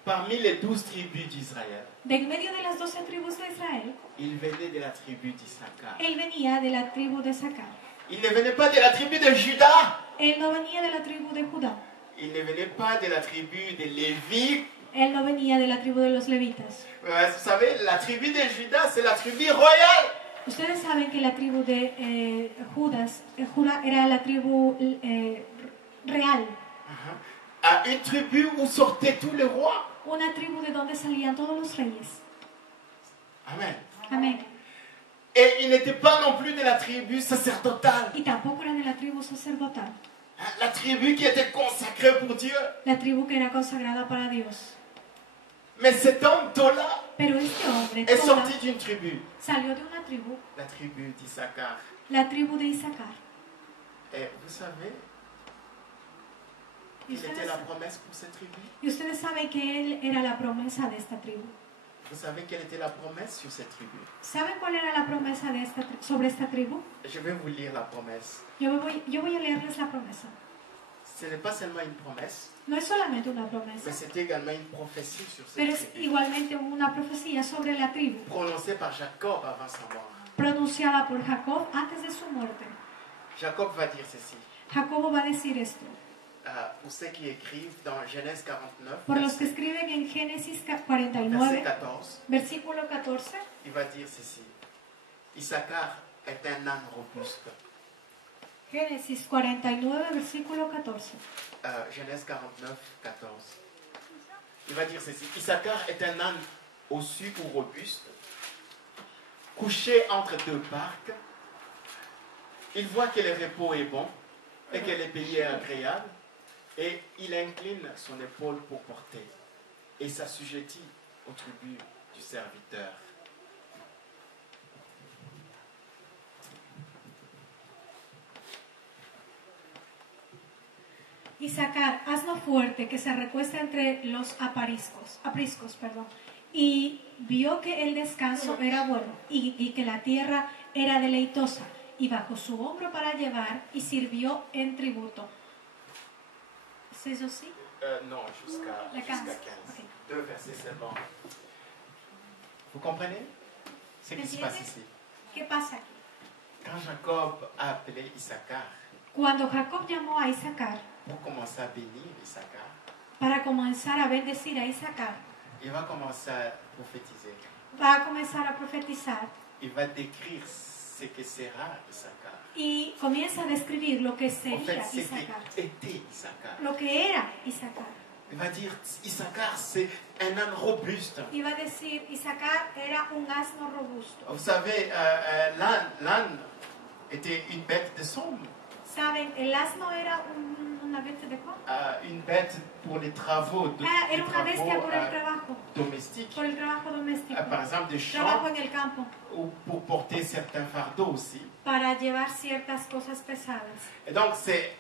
Parmi les 12 tribus d'Israël, De en medio de las 12 tribus de Israel, il venait de la tribu d'Issachar. él venía de la tribu de Sacar. Il ne venait pas de la tribu de Juda. Él no venía de la tribu de Judá. Il ne venait pas de la tribu de Lévi. Él no venía de la tribu de los levitas. Vous savez, la tribu de Juda, c'est la tribu royale. Ustedes saben que la tribu de Judá era la tribu real. Une tribu où sortaient tous les rois. Una tribu de donde salían todos los reyes. Amen. Amén. Et il n'était pas non plus de la tribu sacerdotale. Y tampoco era de la tribu sacerdotal. La tribu qui était consacrée pour Dieu. La tribu que era consagrada para Dios. Mais cet homme, Tola, Pero este hombre, est Tola, sorti d'une tribu. salió de una tribu, La tribu d'Issachar. la tribu de Isaacar. Et vous savez, Y quelle était la promesse pour cette tribu? ustedes saben que él era la promesa de esta tribu. Vous savez quelle était la promesse sur cette tribu? ¿Saben cuál era la promesa de sobre esta tribu? Je vais vous lire la promesse. Yo voy a leerles la promesa. Ce n'est pas seulement une promesse, No es solamente una mais promesa, c'est également une prophétie sur pero cette es tribu. igualmente una profecía sobre la tribu, Prononcée par Jacob avant sa mort. pronunciada por Jacob antes de su muerte. Jacob va dire ceci. Jacobo va a decir esto. Pour ceux qui écrivent dans Genèse 49, Por los que escriben en Génesis verset 49, 14, versículo 14, il va dire ceci. Issachar est un âne robuste. Génesis 49, versículo 14. Genèse 49, 14. Il va dire ceci. Issachar est un âne ossu ou robuste, couché entre deux parcs. Il voit que le repos est bon et que le pays est agréable, et il incline son épaule pour porter et s'assujettit au tribut du serviteur. Isaacar, asno fuerte que se recuesta entre los apriscos, y vio que el descanso era bueno y que la tierra era deleitosa, y bajo su hombro para llevar y sirvió en tributo. ¿Es eso sí? Non, jusqu'à La 15. 15. Ok. 2 versets seulement. Vous comprenez ce qui se passe ici? ¿Qué pasa aquí? Quand Jacob a appelé Issachar Cuando Jacob llamó a Isaacar pour commencer à bénir Issachar, para comenzar a bendecir a Isaacar, il va commencer à prophétiser. va a comenzar a profetizar Il va décrire ce que sera Issachar. y comienza a describir lo que En fait, sería ce Isaacar, qui était Issachar. lo que era Isaacar. Il va dire Issachar, c'est un âne robuste. Iba a decir, Isaacar era un asno robusto. Vous savez, l'âne était une bête de somme, ¿Saben? El asno era una bestia de quoi? une bête pour les travaux, Era una bestia por el trabajo, domestiques. por el trabajo doméstico. Par exemple, des Trabajo champs en el campo, ou pour porter certains fardeaux aussi. para llevar ciertas cosas pesadas. Et donc, c'est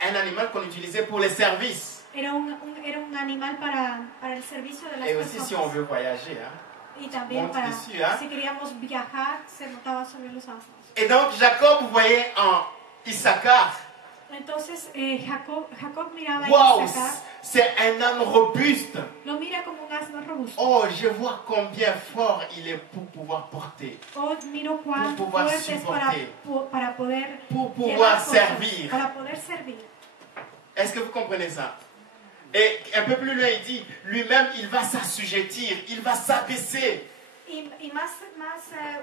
un animal qu'on utilisait pour les services. Era un animal para el servicio de las Et aussi si on personas. veut voyager. Hein. Y también monte para, dessus, hein. si queríamos viajar, se montaba sobre los asnos. Et donc, Jacob voyait en Issachar, Entonces, Jacob miraba a waouh, Isaacar, c'est un âne robuste. lo mira como un asno robusto. Oh, je vois combien fort il est pour pouvoir porter, Oh, miro cuán Pour pouvoir fuerte es supporter. para poder pour pouvoir llevar cosas, servir. para poder servir. Est-ce que vous comprenez ça? Et un peu plus loin, il dit, lui-même, il va s'assujettir, il va s'abaisser. Y más,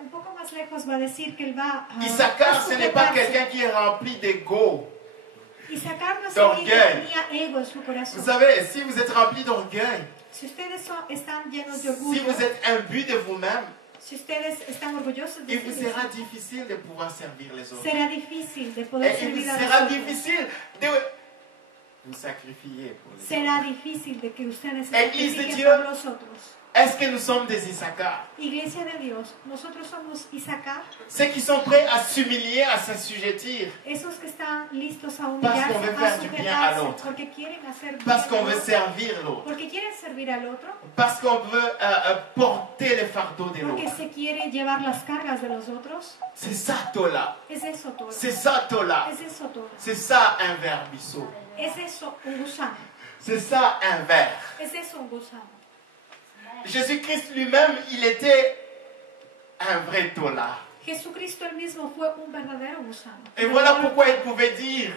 un poco más lejos va a decir que él va a Issachar, ce n'est pas sujetarse. quelqu'un qui est rempli d'ego. Isaacar no es d'orgueil. alguien que tenía ego en su corazón. Vous savez, si vous êtes rempli d'orgueil, Si ustedes están llenos de si orgullo, vous êtes imbu de vous-même, si ustedes están orgullosos de il sí vous mismos, sera difficile de pouvoir servir les autres. será difícil de poder Et il vous servir a sera los otros. difficile de vous sacrifier pour les autres. Será difícil de que ustedes se Église de sacrifiquen Dieu. por los otros. Est-ce que nous sommes des Issachar? Iglesia de Dios, nosotros somos Isaacar, Ceux qui sont prêts à s'humilier, à s'assujettir, esos que están listos a Parce qu'on humillarse, veut a faire du bien à sujetarse, l'autre. porque quieren hacer bien parce qu'on al veut otro, servir l'autre, porque quieren servir al otro, parce qu'on veut porter les fardeaux de porque l'autre. se quiere llevar las cargas de los otros. C'est ça, Tola. Es eso todo. C'est ça, Tola. Es eso todo. C'est ça, un verbisso. Es eso un gusano. C'est ça, un ver. Es eso un gusano. Jésus-Christ lui-même, il était un vrai Tola. Jesucristo él mismo fue un verdadero gusano. Et voilà pourquoi il pouvait dire,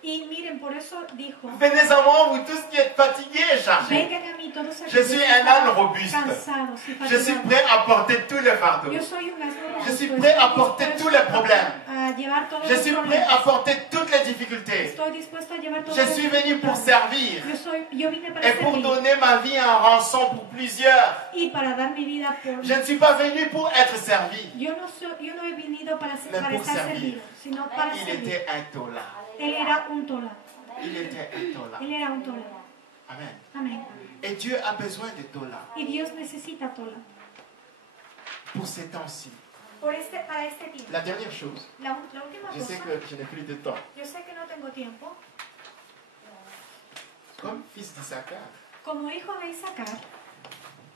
Y miren, por eso dijo, venez à moi, vous tous qui êtes fatigués et chargés. vengan a mí todos Je suis un âne robuste. cansados y Je suis fatigados. prêt à porter tous les fardeaux. Yo soy un asno robusto. Je suis prêt à porter tous les problèmes. A llevar todos Je los suis prêt problemas. à porter toutes les difficultés. Estoy dispuesto a llevar todos Je los suis venu pour dificultades. servir Yo vine para et pour servir donner ma vie en rançon pour plusieurs. y para dar mi vida por. Je ne suis pas venu pour être servi. Yo no he venido para Mais pour estar servir. servido, sino para Il servir. était un tola. Él era un tola. Il était un tola. Él era un tola. Amen. Amén. Et Dieu a besoin de tola Y Dios necesita tola. pour ces temps-ci. Para este tiempo. La dernière chose, La última je sais cosa. que je n'ai plus de temps. Yo sé que no tengo tiempo. Comme fils d'Issachar, Como hijo de Isaacar,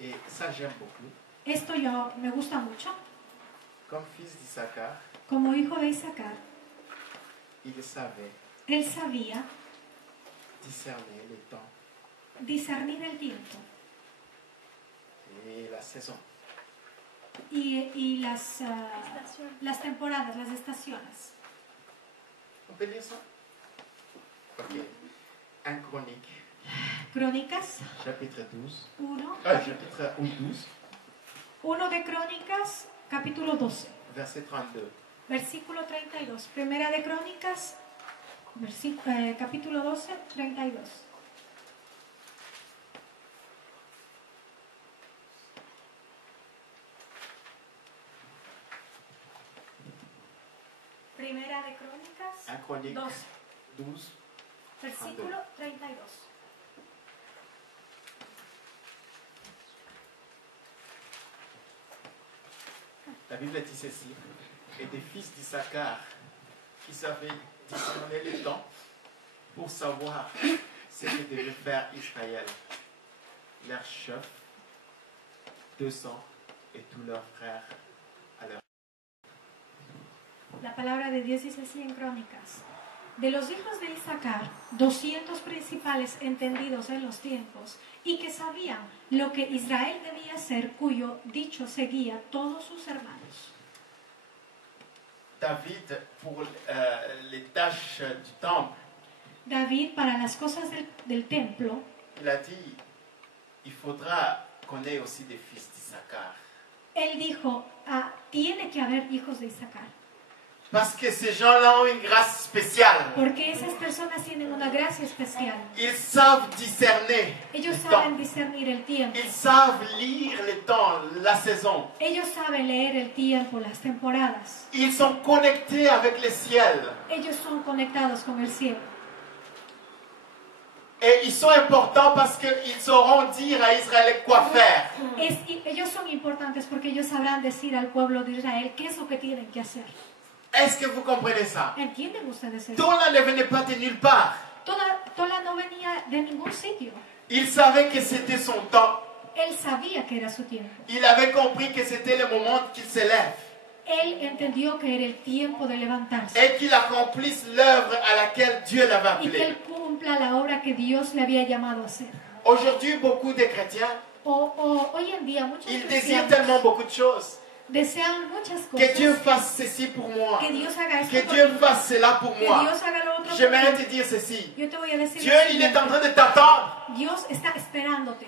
et ça j'aime beaucoup, esto me gusta mucho. comme fils d'Issachar, Como hijo de Isaacar, il savait él sabía discerner le temps discernir el tiempo et la saison. y las temporadas, las estaciones. On peut lire ça? Ok. 1 Chronique, Crónicas chapitre 12. 1. Chapitre 12, 1 de Crónicas, capítulo 12, verset 32. versículo 32. Primera de Crónicas, capítulo 12, 32. Primera de Crónicas 1 Chronique 12, 12. versículo 32. La Bible dit ceci. Et des fils d'Issachar qui savaient discerner le temps pour savoir ce que devait faire Israël, leurs chefs, 200 et tous leurs frères à leur. La palabra de Dios dice así en Crónicas. De los hijos de Isaacar, 200 principales entendidos en los tiempos y que sabían lo que Israel debía hacer, cuyo dicho seguía todos sus hermanos. David, pour les tâches du temple, David, para las cosas del templo, il a dit, il faudra qu'on ait aussi des fils d'Issachar. él dijo, tiene que haber hijos de Isaacar, Parce que ces gens-là ont une grâce spéciale. porque esas personas tienen una gracia especial. Ils savent discerner Ellos le saben temps. discernir el tiempo, Ils savent lire le temps, la saison. ellos saben leer el tiempo, las temporadas, Ils sont connectés avec le ciel. ellos son conectados con el cielo. Et ils sont importants parce qu'ils sauront dire à Israël quoi faire. Ellos son importantes porque ellos sabrán decir al pueblo de Israel qué es lo que tienen que hacer. Est-ce que vous comprenez ça? ¿Entienden ustedes eso? Tola ne venait pas de nulle part. Tola no venía de ningún sitio. Il savait que c'était son temps. Él sabía que era su tiempo. Il avait compris que c'était le moment qu'il se lève Él entendió que era el tiempo de levantarse et qu'il accomplisse l'œuvre à laquelle Dieu l'avait y que él appelé. cumpla la obra que Dios le había llamado a hacer. Aujourd'hui, beaucoup de chrétiens, Hoy en día muchos ils désirent tellement cristianos beaucoup de choses. desean muchas Que Dieu cosas. fasse ceci pour moi. Que Dios haga esto Que por Dieu mí, fasse cela pour que moi. Dios haga lo otro por J'aimerais mí. te dire ceci. Yo te voy a decir Dieu, lo il est en siguiente. train de t'attendre. Dios está esperándote.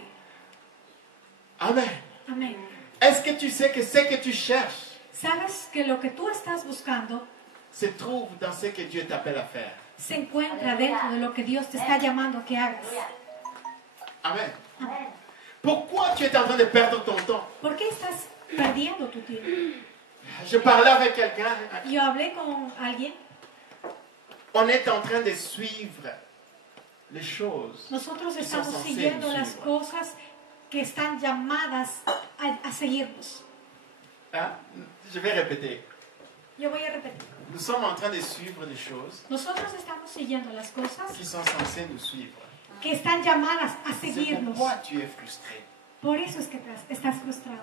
Amen. Amén. Est-ce que tu sais que ce que tu cherches Sabes que lo que tú estás buscando se trouve dans ce que Dieu t'appelle à faire? se encuentra dentro de lo que Dios te está llamando a que hagas. Amen. Amen. Pourquoi tu es en train de perdre ton temps? ¿Por qué estás perdiendo tu tiempo? Je parlais avec quelqu'un. Yo hablé con alguien. On est en train de suivre les choses Nosotros qui sont estamos censées siguiendo nous las suivre. cosas que están llamadas a seguirnos. Hein? Je vais répéter. Yo voy a repetir. Nous sommes en train de suivre des choses Nosotros estamos siguiendo las cosas qui sont censées nous suivre. que están llamadas a C'est seguirnos. pourquoi tu es frustré. Por eso es que estás frustrado.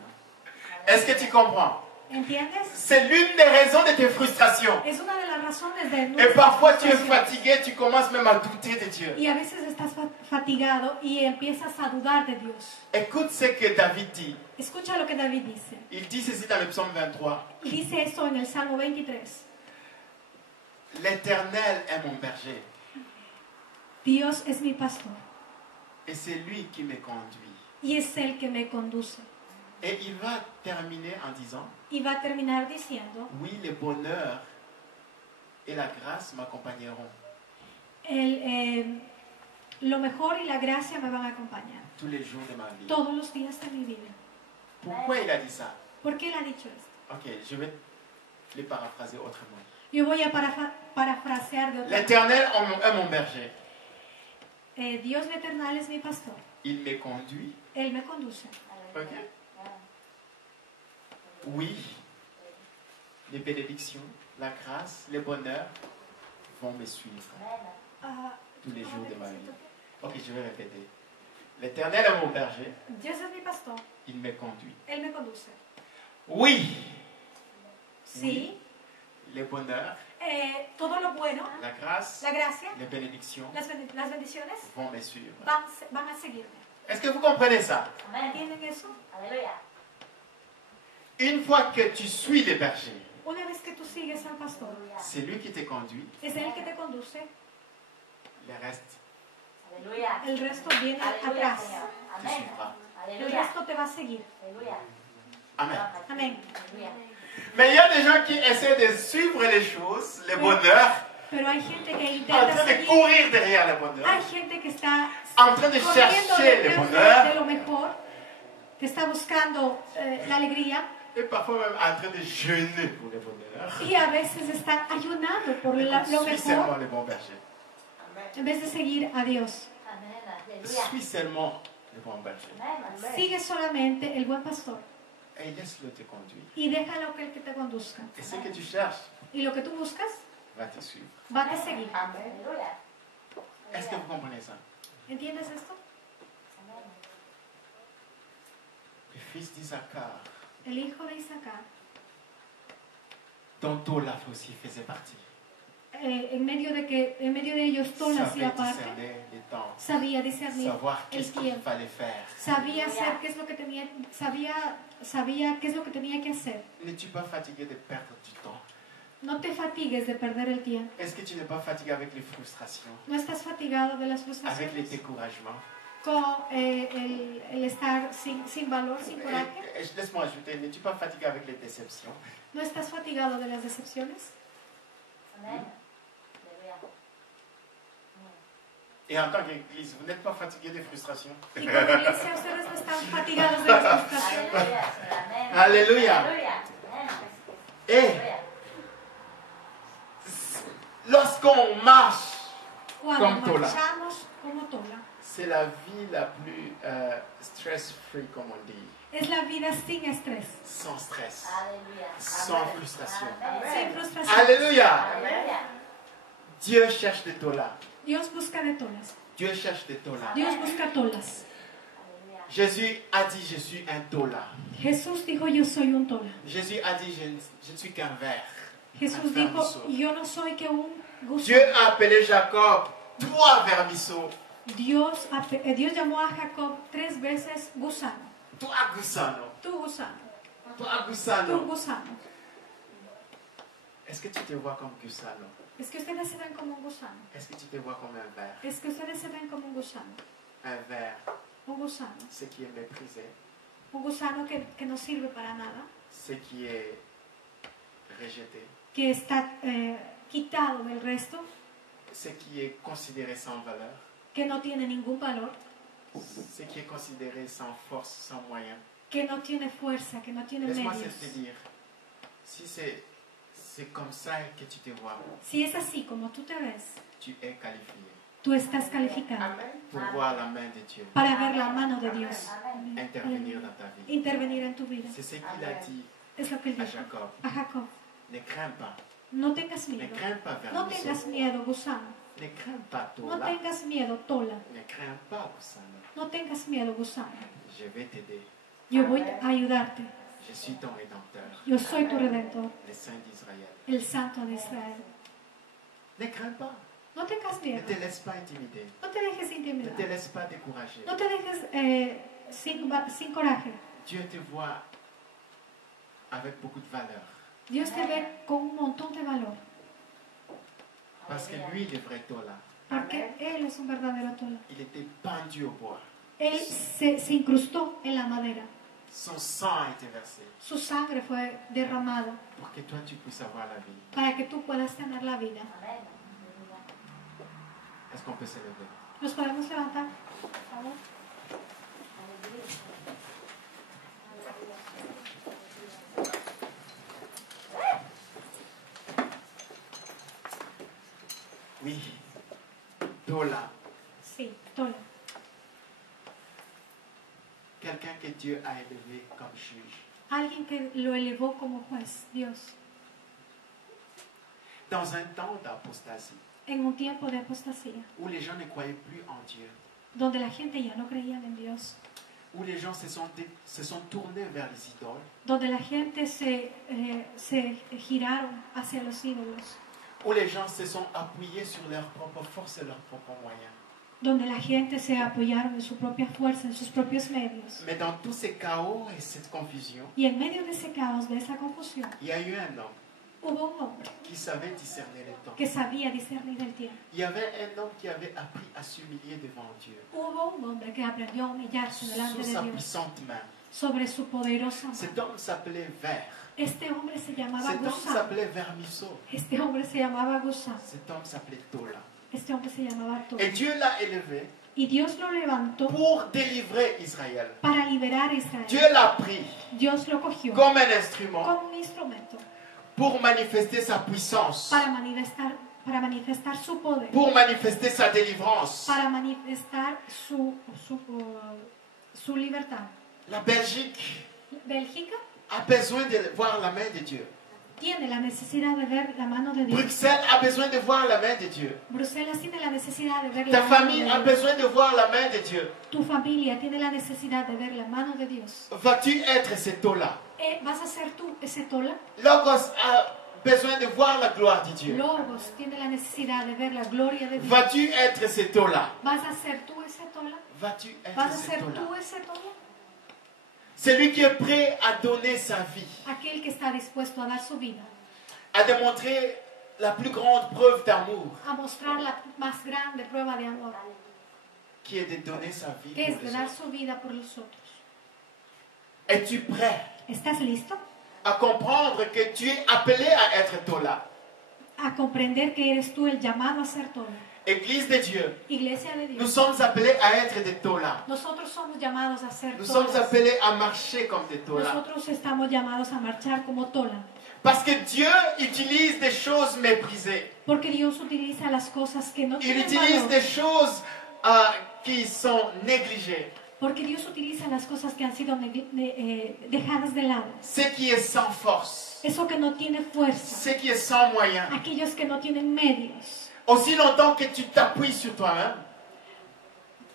Est-ce que tu comprends? ¿Entiendes? C'est l'une des raisons de tes frustrations. Es una de las razones de Et nuestra parfois tu es frustración. fatigué, tu commences même à douter de Dieu. Y a veces estás fatigado y empiezas a dudar de Dios. Écoute ce que David dit. Escucha lo que David dice. Il dit ceci dans le psaume 23. Y dice esto en el Salmo 23. L'Éternel est mon berger Dios es mi pastor et c'est lui qui me conduit. y es el que me conduce. Et il va terminer en disant, Y va a terminar diciendo, oui, le bonheur et la grâce m'accompagneront lo mejor y la gracia me van a acompañar tous les jours de ma vie. todos los días de mi vida. Pourquoi il a dit ça? ¿Por qué él ha dicho esto? Ok, je vais les paraphraser autrement. Yo voy a parafrasear de otra L'Éternel est mon berger. Dios eternal es mi pastor. Il me conduit. Él me conduce. Ok. Oui, les bénédictions, la grâce, le bonheur vont me suivre Ah, tous les jours de ma vie. Ok, je vais répéter. L'Éternel est mon berger. Dios es mi pastor. Il me conduit. Él me conduce. Oui, Sí. le bonheur, Todo lo bueno, la grâce, la gracia, les bénédictions las bendiciones vont me suivre. van a seguirme. Est-ce que vous comprenez ça? ¿Entienden eso? Aleluya. Une fois que tu suis le berger, Una vez que tú sigues al pastor, c'est lui qui te conduit, es él que te conduce, le reste Aleluya. el resto viene Aleluya, atrás. Señor. te Amén. suivra. El Aleluya. resto te va a seguir. Aleluya. Amen. Amén. Aleluya. Mais il y a des gens qui essaient de suivre les choses, le bonheur, Pero hay gente que en intenta train de seguir. courir derrière le bonheur, Hay gente que está en train de corriendo chercher le detrás bonheur, de lo mejor, que está buscando la alegría et parfois même en train de jeûner pour le bonheur. y a veces están ayunando por lo Suis seulement mejor le bon berger. en vez de seguir a Dios. Amén. Aleluya. Suis seulement le bon berger. Amén. Sigue solamente el buen pastor Et laisse-le te conduire. y déjalo que él que te conduzca. Et ce que tu cherches Y lo que tú buscas va te suivre. va a seguir. Aleluya. Est-ce que vous comprenez ça? ¿Entiendes esto? Amén. Le fils d'Isaacar, El hijo de Isaacar, dont Tola aussi faisait partie, en medio de ellos Tola savait hacía parte, discerner les temps, sabía discernir savoir el qu'est-ce qu'il tiempo, fallait faire. sabía hacer qué es lo que tenía, sabía qué es lo que tenía que hacer. N'es-tu pas fatigué de perdre du temps? No te fatigues de perder el tiempo. Est-ce que tu n'es pas fatigué avec les frustrations, No estás fatigado de las avec les frustraciones, découragements? con el estar sin valor, sin coraje. Laisse-moi ajouter, n'es-tu pas fatigué avec les déceptions? No estás fatigado de las decepciones. Amén. Aleluya. Et en tant qu'Église, vous n'êtes pas fatigué des frustrations? Y como iglesia ustedes no están fatigados de las frustraciones. Aleluya, Señor. Amén. Aleluya. Aleluya. Amén. Et Aleluya. lorsqu'on marche, Cuando Como Tola. marchamos como Tola, c'est la vie la plus stress-free, comme on dit. es la vida sin estrés, Sans stress, Aleluya. sans Amén. frustration. sin Amén. frustración. Alléluia! Aleluya. Dieu cherche des tolas. Dios busca de Tolas. Dieu cherche des tolas. Dios busca Tolas. Aleluya. Jésus a dit, je suis un tola. Jesús dijo, yo soy un Tola. Jésus a dit, je ne suis qu'un ver. Jesús dijo, yo no soy que un Dieu gusano. a appelé Jacob, toi vermisseau. Dios llamó a Jacob 3 veces gusano. Toi gusano. Tú gusano. Toi Tú gusano. gusano. Est-ce que tu te vois comme gusano? Es que ustedes se ven como un gusano. Est-ce que tu te vois comme un ver? Es que ustedes se ven como un gusano. Un ver, Un gusano. ce qui est méprisé, Un gusano que no sirve para nada. ce qui est rejeté, Que está quitado del resto. ce qui est considéré sans valeur, Que no tiene ningún valor. ce qui est considéré sans force, sans moyen. Que no tiene fuerza. Que no tiene Laisse-moi medios. te dire, si c'est comme ça que tu te vois, Si es así como tú te ves, tu es qualifié. Tú estás calificado pour voir la main de Dieu para ver la mano de Dios intervenir dans ta vie. intervenir en tu vida. C'est ce qu'il a dit Es lo que él à dijo Jacob. a Jacob. Ne crains pas. No tengas Ne miedo. crains pas No Vermiso. tengas miedo, gusano. Ne crains pas No Tola. tengas miedo, Tola. Ne crains pas Gusana. No tengas miedo, gusano. Je vais t'aider. Yo voy a ayudarte. Je suis ton rédempteur, Yo soy tu redentor, le Saint d'Israël. el Santo de Israel. Ne crains pas. No tengas Ne miedo. te laisse pas intimider. No te dejes Ne intimidar. te laisse pas décourager. No te dejes sin coraje. Dieu te voit avec beaucoup de valeur. Dios te ve con un montón de valor. Parce que lui, le vrai Tola, Porque Él es un verdadero Tola. il était pendu au bois. Él se incrustó en la madera. Son sang a été versé Su sangre fue derramada pour que toi, tu puisses avoir la vie. para que tú puedas tener la vida. Amén. Est-ce qu'on peut se lever? ¿Nos podemos levantar, por favor? Oui. Tola. Sí, Tola. Quelqu'un que Dieu a élevé comme juge. Alguien que lo elevó como juez, Dios. Dans un temps d'apostasie, En un tiempo de apostasía, où les gens ne croyaient plus en Dieu, donde la gente ya no creía en Dios, où les gens se sont tournés vers les idoles, donde la gente se giraron hacia los ídolos, où les gens se sont appuyés sur leurs propres forces et leurs propres moyens. donde la gente se apoyaron en su propia fuerza, en sus propios medios. Mais dans tous ces chaos et cette confusion, Y en medio de ese caos, de esa confusión, il y a eu un homme hubo un hombre qui savait discerner les temps. que sabía discernir el tiempo. Il y avait un homme qui avait appris à s'humilier devant Dieu, Hubo un hombre que aprendió a humillarse delante sous de sa Dios puissante main. sobre su poderosa mano. Cet homme s'appelait Ver. Este hombre se llamaba Cet homme Gusán. s'appelait Vermiso. Este hombre se llamaba Gusán. Cet homme s'appelait Tola. Este hombre se llamaba Tola. Et Dieu l'a élevé Y Dios lo levantó pour délivrer Israël. para liberar a Israel. Dieu l'a pris Dios lo cogió comme un instrument como un instrumento pour manifester sa puissance, para manifestar su poder, pour manifester sa délivrance. para manifestar su libertad. La Belgique Bélgica a besoin de voir la main de Dieu. tiene la necesidad de ver la mano de Dios. Bruxelles a besoin de voir la main de Dieu. Bruselas tiene la necesidad de ver Ta la mano de famille a Dios. besoin de voir la main de Dieu. Tu familia tiene la necesidad de ver la mano de Dios. Vas-tu être cet homme-là? ¿Vas a ser tú ese Tola? Logos a besoin de voir la gloire de Dieu. Logos tiene la necesidad de ver la gloria de Dios. Vas-tu être cet homme-là? ¿Vas a ser tú ese Tola? Vas-tu être ¿Vas a cet ser homme-là? tú ese Tola? Celui qui est prêt à donner sa vie, Aquel que está dispuesto a dar su vida, à démontrer la plus grande preuve d'amour, a mostrar la más grande prueba de amor, qui est de donner sa vie que pour es de les dar autres. su vida por los otros. Es-tu prêt ¿Estás listo à comprendre que tu es appelé à être Tola? a comprender que eres tú el llamado a ser Tola? Église de Dieu, Iglesia de nous Dios, sommes appelés à être des Tola. nosotros somos llamados a ser Nous sommes Tolas. appelés à marcher comme des Tola. Nosotros estamos llamados a marchar como Tola. Parce que Dieu utilise des choses méprisées. Porque Dios utiliza las cosas que no Il tienen utilise valor. des choses qui sont négligées. Porque Dios utiliza las cosas que han sido dejadas de lado. Ce qui est sans force. Eso que no tiene fuerza. Ce qui est sans moyens. Aquellos que no tienen medios. Aussi longtemps que tu t'appuies sur toi-même,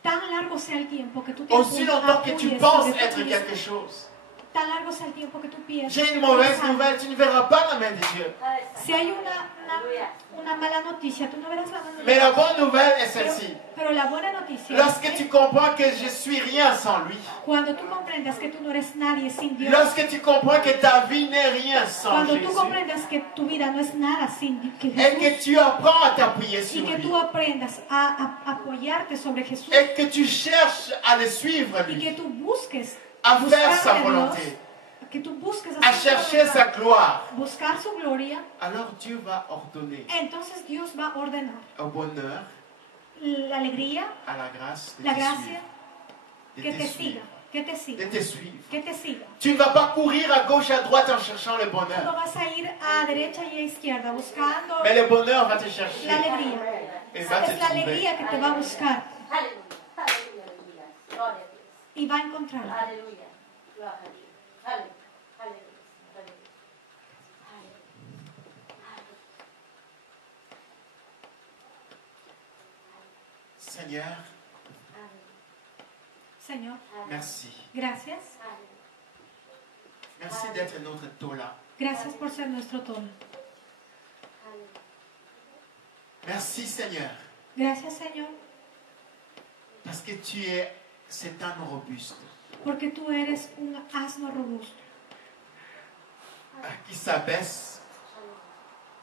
Tan largo sea el tiempo que tú te aussi longtemps que tu apoyes penses sobre ti être mismo, quelque chose. tan largo sea el tiempo que tú piensas. J'ai une que mauvaise eres algo. nouvelle, tu ne verras pas la main de Dieu. Si hay una mala noticia, tú no verás la mano de Mais la Dios. bonne nouvelle est Pero, celle-ci. pero la buena noticia Lorsque es tu comprends que je suis rien sans lui, cuando tú comprendas que tú no eres nadie sin Dios, lorsque tu comprends que ta vie n'est rien sans cuando tú Jésus, comprendas que tu vida no es nada sin que et Jesús, que tu apprends à t'appuyer y sur que lui, tú aprendas a apoyarte sobre Jesús, et que tu cherches à le suivre y lui, que tú busques à faire sa buscarle a Dios, volonté, que tú busques à hacer su chercher sa voluntad, gloire, buscar su gloria, alors Dieu va ordonner entonces Dios va a ordenar au bonheur, la alegría, à la grâce de la te gracia, suivre, de que te te suivre. siga, que te de siga, te suivre. que te siga. Tu ne vas pas courir à gauche, à droite en cherchant le No bonheur. vas a ir a derecha y a izquierda buscando Mais le bonheur va te chercher la alegría. et va te Es la trouver. alegría que te va a buscar Aleluya, aleluya, aleluya. Gloria a Dios. y va a encontrar. Aleluya. Gloria a Dios. Aleluya, aleluya, aleluya. Seigneur, Señor, merci. gracias. Merci d'être notre Tola. Gracias por ser nuestro todo. Merci Seigneur, Gracias, Señor, parce que tu es cet âne robuste porque tú eres un asno robusto qui s'abaisse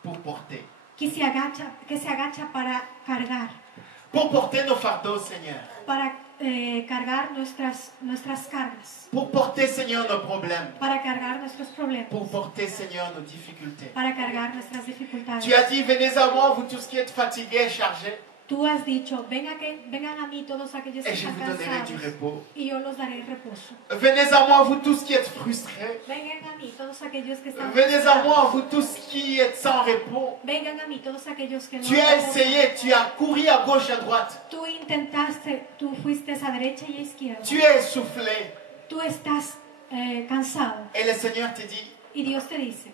pour porter. que se agacha para cargar, Pour porter nos fardeaux, Seigneur. para cargar nuestras cargas, Pour porter, Seigneur, nos problèmes. para cargar nuestros problemas, Pour porter, Seigneur, nos difficultés. para cargar nuestras dificultades. Tu as dit, venez à moi, vous tous qui êtes fatigués et chargés, Tú has dicho, vengan a mí todos aquellos que et je están vous donnerai du cansados repos. y yo los daré reposo. Venez à moi, vous tous qui êtes frustrés. Vengan a mí todos aquellos que están Venez à moi, vous tous qui êtes sans repos. Vengan a mí todos aquellos que no. Tu as essayé, tu as couru à gauche, à droite. Tú intentaste, tú fuiste a derecha y a izquierda. Tu es essoufflé. Tú estás cansado Et le Seigneur te dit, y Dios te dice,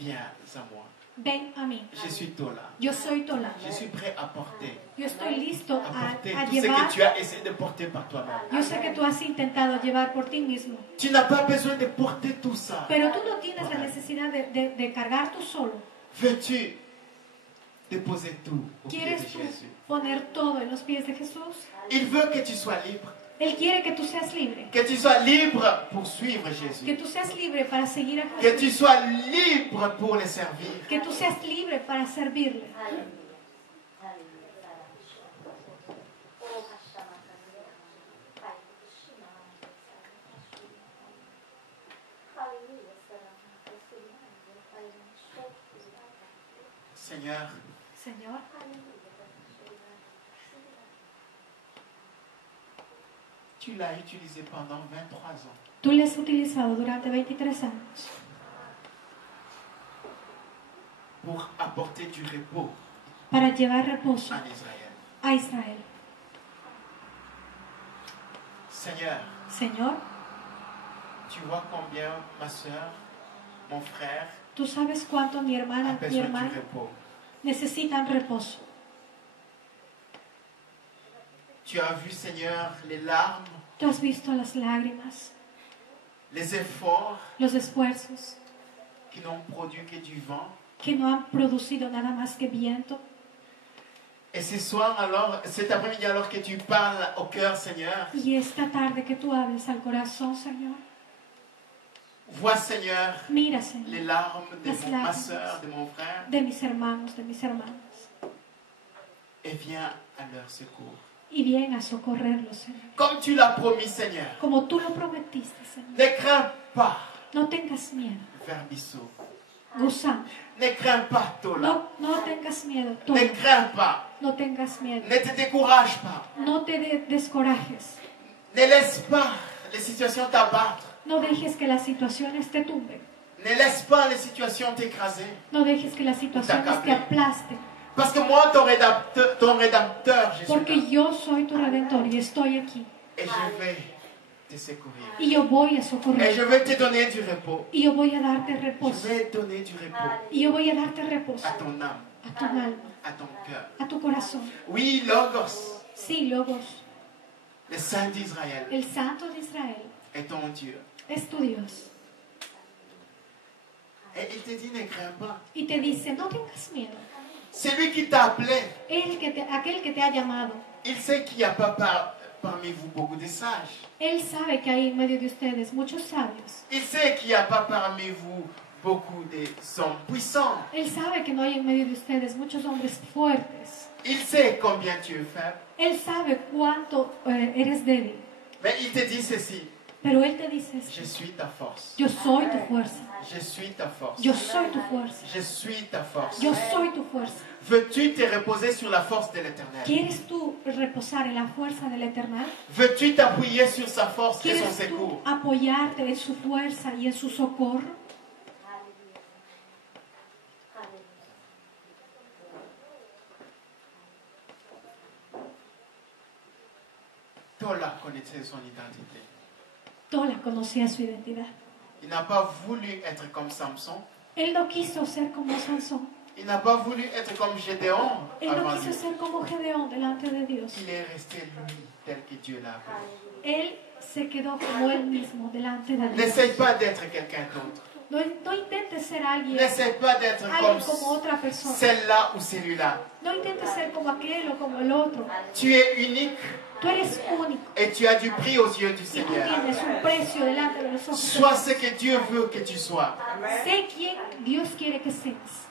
viens à moi. ven a mí. Je suis Tola. Yo soy Tola. Je suis prêt à porter. Yo estoy listo À porter a tout ce llevar. que tu as essayé de porter par toi-même. Yo sé que tú has intentado llevar por ti mismo, Tu n'as pas besoin de porter tout ça. pero tú no tienes la necesidad de cargar tú solo. Veux-tu déposer tout au pied de ¿Quieres tú Jésus? poner todo en los pies de Jesús? Il veut que tu sois libre. Él quiere que tú seas libre. Que tu sois libre pour suivre Que Jésus. tú seas libre para seguir a Que Jesús. tu sois libre pour le servir. Que tú seas libre para servirle. Seigneur, Señor, tu l'as utilisé pendant 23 ans tú le has utilizado durante 23 años pour apporter du repos para llevar reposo en Israël. a Israel. Seigneur, Señor, tu vois combien ma soeur, mon frère tú sabes cuánto mi a hermana y besoin du hermano repos. necesitan reposo. Tu as vu, Seigneur, les larmes, Tú has visto las lágrimas, les efforts los esfuerzos qui n'ont produit que du vent. que no han producido nada más que viento. Et ce soir, alors, cet après-midi, alors que tu parles au cœur, Seigneur, Y esta tarde que tú hables al corazón, Señor, vois, Seigneur, mira, les Señor, larmes de Las ma lágrimas. soeur, de mon frère, de mis hermanos, de mis hermanas, et viens à leur secours. y bien a socorrerlos, Señor. Comme tu l'as promis, Seigneur, Como tú lo prometiste, Señor. ne crains pas, No tengas miedo, Verbisso. gusano. Ne crains pas, Tola. No tengas miedo, Ne todo. crains pas. No tengas miedo. Ne te décourage pas. No te descorajes. Ne laisse pas les situations t'abattre. No dejes que las situaciones te tumben. Ne laisse pas les situations t'écraser. No dejes que las situaciones te aplasten. Parce que moi, ton rédempteur, je suis Porque là. yo soy tu redentor y estoy aquí. Et je vais te secourir. Y yo voy a Et je socorrer. vais te donner du repos. Y yo voy a darte Je reposo. vais donner du repos Y yo voy a darte reposo à ton âme, a tu alma, à ton cœur. a tu corazón. Oui, Logos, Sí, Logos, le Saint d'Israël, el Santo de Israel, est ton Dieu. es tu Dios. Et il te dit, ne crains pas. Y te dice, no tengas miedo. C'est lui qui t'a appelé. Aquel que te ha llamado, Il sait qu'il n'y a pas parmi vous beaucoup de sages. Él sabe que hay en medio de ustedes muchos sabios. Il sait qu'il n'y a pas parmi vous beaucoup de hommes puissants. Él sabe que no hay en medio de ustedes muchos hombres fuertes. Il sait combien tu es faible. Él sabe cuánto eres débil. Mais il te dit ceci. Pero Él te dice, Je suis ta force. yo soy tu fuerza, Je suis ta force. yo soy tu fuerza, Je suis ta force. yo soy tu fuerza. Veux-tu te reposer sur la force de l'Éternel? ¿Quieres tú reposar en la fuerza del Eterno? Veux-tu t'appuyer sur sa force et son ¿Quieres tú secours? apoyarte en su fuerza y en su socorro? Hallelujah. Hallelujah. Tola connaissait son identité. Tola conocía su identidad. Il n'a pas voulu être comme Samson. Él no quiso ser como Sansón. Il n'a pas voulu être comme Gédéon Él no avant quiso lui. ser como Gedeón delante de Dios. Il est resté lui tel que Dieu l'a appelé. Él se quedó como él mismo delante de Dios. N'essaye pas d'être quelqu'un d'autre. No intentes ser alguien N'essaye pas d'être comme como otra persona. celle-là ou celui-là. No intentes ser como aquel o como el otro. Tu es unique Tú eres único et tu as du prix aux yeux du y tú Seigneur. tienes un precio delante de los ojos de Sois Dios. ce que Dieu veut que tu sois. Sé quién Dios quiere que seas.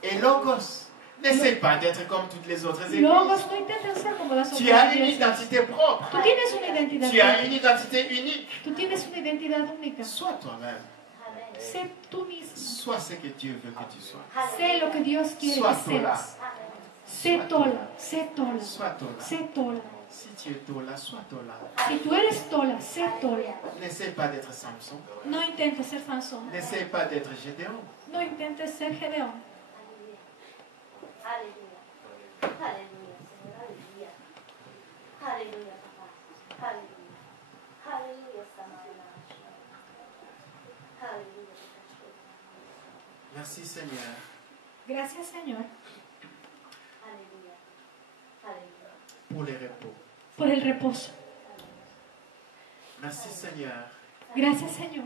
Et Logos, n'essaye pas d'être comme toutes les autres églises. Logos, no intentes ser como las Tu otras as une iglesias. identité propre. Tú tienes una identidad Tu as única. une identité unique. Tú tienes una identidad única. Sois toi-même. Sé tú mismo. Sois ce que Dieu veut que tu sois. Sé lo que Dios quiere Sois que Tola. seas. Sé Tola, sé Tola, Sois Tola. sé Tola. Si tu es Tola, sois Tola. Si tú eres Tola, sé Tola. N'essaye pas d'être Samson. No intentes ser Sansón. N'essaye pas d'être Gédéon. No intentes ser Gedeón. Hallelujah. Hallelujah, Señor. Hallelujah. Hallelujah, Papa. Hallelujah. Hallelujah, Samana. Hallelujah. Merci Seigneur Gracias, Señor, Hallelujah. Hallelujah. pour les repos. por el reposo. Merci Seigneur Gracias, Señor,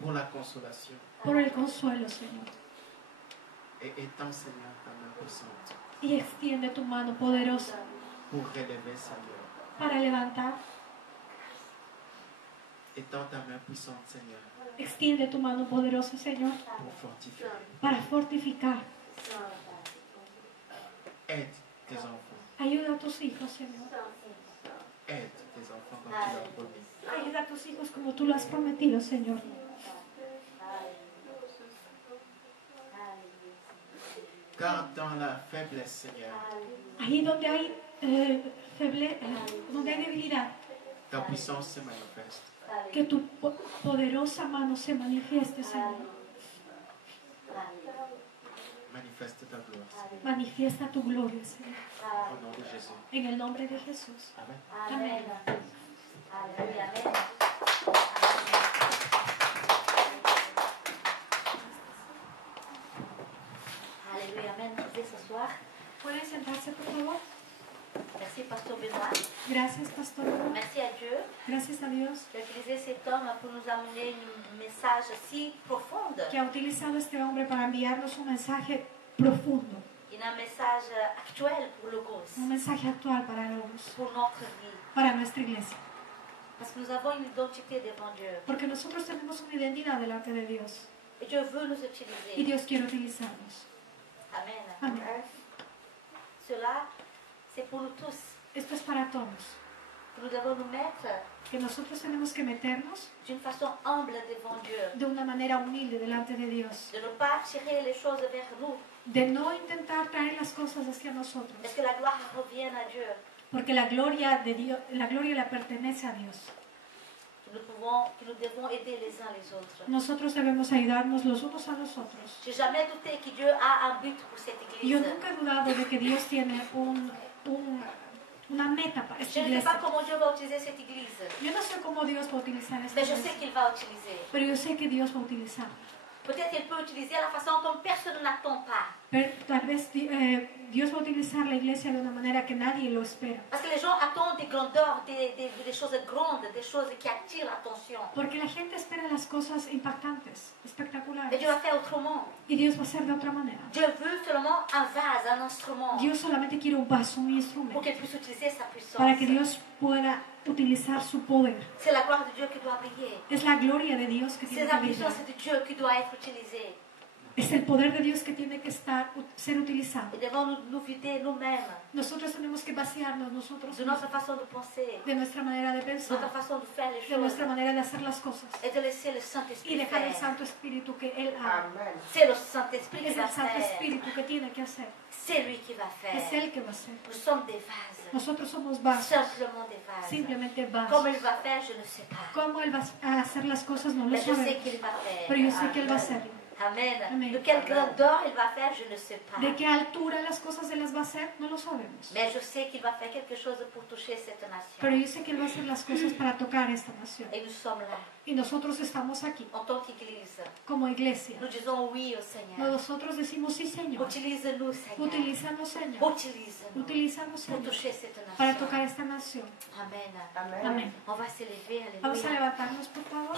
pour la consolation. por el consuelo, Señor. Et étends Seigneur ta main puissante Y extiende tu mano poderosa pour relever Seigneur. para levantar. Étends ta main puissante Seigneur Extiende tu mano poderosa, Señor, pour fortifier. para fortificar. Aide tes enfants. Ayuda a tus hijos, Señor. Aide tes enfants comme tu l'as promis. Ayuda a tus hijos como tú lo has prometido, Señor. Car dans la faiblesse Seigneur, Ahí donde hay, donde hay debilidad, ta puissance se manifeste. que tu poderosa mano se manifieste, Señor. Manifeste ta gloire Seigneur. Manifiesta tu gloria, Señor. Au nom de Jésus. En el nombre de Jesús. Amen. Amen. Hallelujah. Amen. Alléluia, Amen. Vous pouvez s'asseoir. ¿Pueden sentarse, por favor? Merci, Pasteur Benoît. Gracias, pastor. Merci à Dieu Gracias a Dios d'utiliser cet homme pour nous amener un message si profond, que ha utilizado este hombre para enviarnos un mensaje profundo, un message actuel pour Logos, un mensaje actual para Logos, pour notre vie. para nuestra iglesia. Parce que nous avons une identité devant Dieu. Porque nosotros tenemos una identidad delante de Dios Et Dieu veut nous y utiliser. Dios quiere utilizarnos. Amen. Amén. Cela, c'est pour nous tous. Esto es para todos, Nous devons nous mettre que nosotros tenemos que meternos d'une façon humble devant Dieu. de una manera humilde delante de Dios, De ne pas tirer les choses vers nous. de no intentar traer las cosas hacia nosotros, Parce que la gloire revient à Dieu. porque la gloria de Dios, la gloria le pertenece a Dios. Que nous devons aider les uns les autres. Nosotros debemos ayudarnos los unos a los otros. J'ai jamais douté que Dieu a un but pour cette Yo église. nunca he dudado de que Dios tiene una meta para Je esta ne sais iglesia. pas comment Dieu va utiliser cette église, Yo no sé cómo Dios va a utilizar esta mais je sais iglesia, qu'il va utiliser. pero yo sé que Dios va a utilizar. Peut-être qu'il peut utiliser la façon dont personne n'attend pas. Pero tal vez Dios va a utilizar la iglesia de una manera que nadie lo espera. Parce que les gens attendent des grandeurs, des choses grandes, des choses qui attirent l'attention. Porque la gente espera las cosas impactantes, Mais espectaculares. Dieu va faire autrement. Y Dios va a hacer de otra manera. Dieu veut seulement un vase, un instrument, Dios solamente quiere un vaso, un pour instrumento, qu'il puisse utiliser sa puissance. para que Dios pueda utilizar su poder. C'est la gloire de Dieu qui doit briller. Es la gloria de Dios que C'est tiene la que brillar. puissance de Dieu qui doit être utilisée. Es el poder de Dios que tiene que ser utilizado. Et devons nous vider nous-mêmes Nosotros tenemos que vaciarnos nosotros de notre façon de penser, de nuestra manera de de notre pensar, façon de faire les de choses nuestra manera de hacer las cosas et de laisser le y Saint-Esprit dejar el faire. Santo Espíritu que Él haga. C'est le Saint-Esprit qui Es va el Santo faire. Espíritu que tiene que hacer. C'est lui qui va Es faire. Él que va a hacer. Nous sommes des vases. Nosotros somos vasos, Simplement des vases. simplemente Comment vasos. il va faire, je ne sais pas. Cómo Él va a hacer las cosas no lo Mais je sais sabemos, qu'il va faire. pero yo sé que Él va a hacerlo. Amen. Amen. De quelle grandeur il va faire, je ne sais pas. De qué altura las cosas Él las va a hacer, no lo sabemos. Mais je sais qu'il va faire quelque chose pour toucher cette Pero nation. yo sé que Él va a hacer las cosas para tocar esta nación. Et nous sommes là, Y nosotros estamos aquí, en tant qu'Église. como iglesia. Nous disons oui au Seigneur. Nosotros decimos sí, Señor. Utilise-nous, Seigneur. Utilízanos, Señor. Utilise-nous Utilízanos, pour Señor, toucher cette para nation. tocar esta nación. Amen. Amén. On va s'élever, Vamos a alléluia. levantarnos, por favor.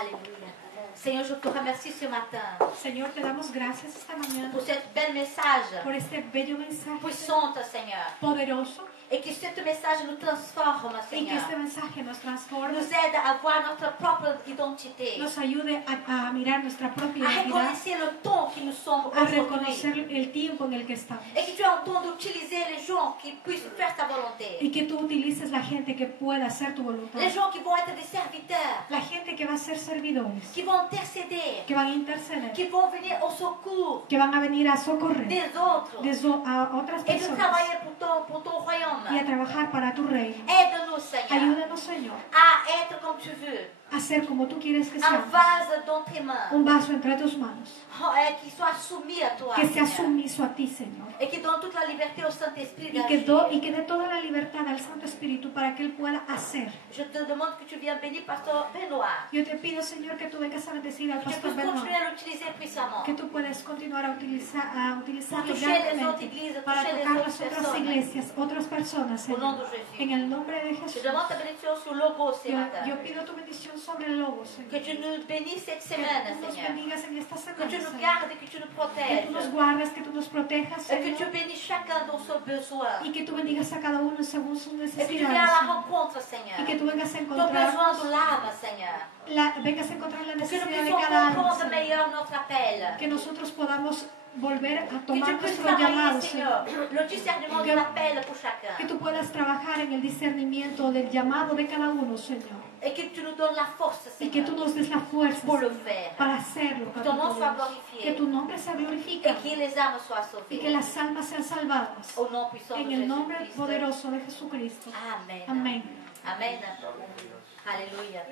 Alléluia. Seigneur, je te remercie ce matin Señor, te damos gracias esta mañana pour ce bel message por este bello mensaje puissant, Seigneur. poderoso Et que ce message nous transforme, y que Seigneur. este mensaje nos transforme, Nous aide à voir notre propre identité. nos ayude a mirar nuestra propia À identidad, reconnaître le temps que nous sommes a aujourd'hui. reconocer el tiempo en el que estamos Et que tu as un temps d'utiliser les gens qui puissent faire ta volonté. y que tú utilices la gente que pueda hacer tu voluntad, Les gens qui vont être des serviteurs, la gente que va a ser servidores, qui vont intercéder, que van a interceder, qui vont venir au secours que van a venir a socorrer des autres a otras et de personas travailler pour ton y royaume. a trabajar para tu reino. Aide-nous, Seigneur, Ayúdanos, Señor, à être comme tu veux, a ser como tú quieres que un seamos, vase dans tes mains, un vaso entre tus manos, qui soit soumis à toi, que sea Seigneur, sumiso a ti, Señor, et qui donne toute la liberté au Saint-Esprit y que d'agir. dé toda la libertad al Santo Espíritu para que Él pueda hacer. Je te demande que tu viennes bénir Pasteur Benoît, Yo te pido, Señor, que tú vengas a bendecir al que tu pastor puisses continuer Benoit, à l'utiliser puissamment. que tú puedes continuar a utilizarlo Toucher les autres grandemente églises, para toucher les tocar autres las otras personnes. iglesias, otras personas, Au nom Señor. de Jésus. En el nombre de Je Jesús, demande ta bénédiction sur Logo ce matin. yo pido tu bendición sobre el lobo, Que Señor. tu nous bénisses cette Que semaine, tú nos Seigneur. bendigas en esta Que semana, tu nous Señor. gardes et que tu nous Que protèges. tú nos guardes, que tú nos protejas, Et que tu Señor. bénisses chacun dans son besoin. Y que tú bendigas a cada uno según sus Et que tu viennes necesidades, à la Señor. rencontre, Seigneur. Y que tú vengas a Ton encontrar, besoin de l'âme, Seigneur. vengas a encontrar la Pour que nous necesidad de puissions cada alma, comprendre Señor. meilleur notre appel. Que nosotros podamos volver a Que tomar tu puisses nuestro llamado, travailler, Señor. Seigneur, le discernement de l'appel pour chacun. Que tú puedas trabajar en el discernimiento del llamado de cada uno, Señor. Et que tu nous donnes la force, Y que tú Seigneur, nos des la fuerza, pour le Señor, faire. para hacerlo. Que ton nom soit Padre. Que glorifié. tu nombre sea Et glorificado que les âmes soient y que sauvées. las almas sean salvadas. Au nom puissant de En el nombre Jésus-Christ. poderoso de Jesucristo. Amen. Amén. Amen. Alléluia.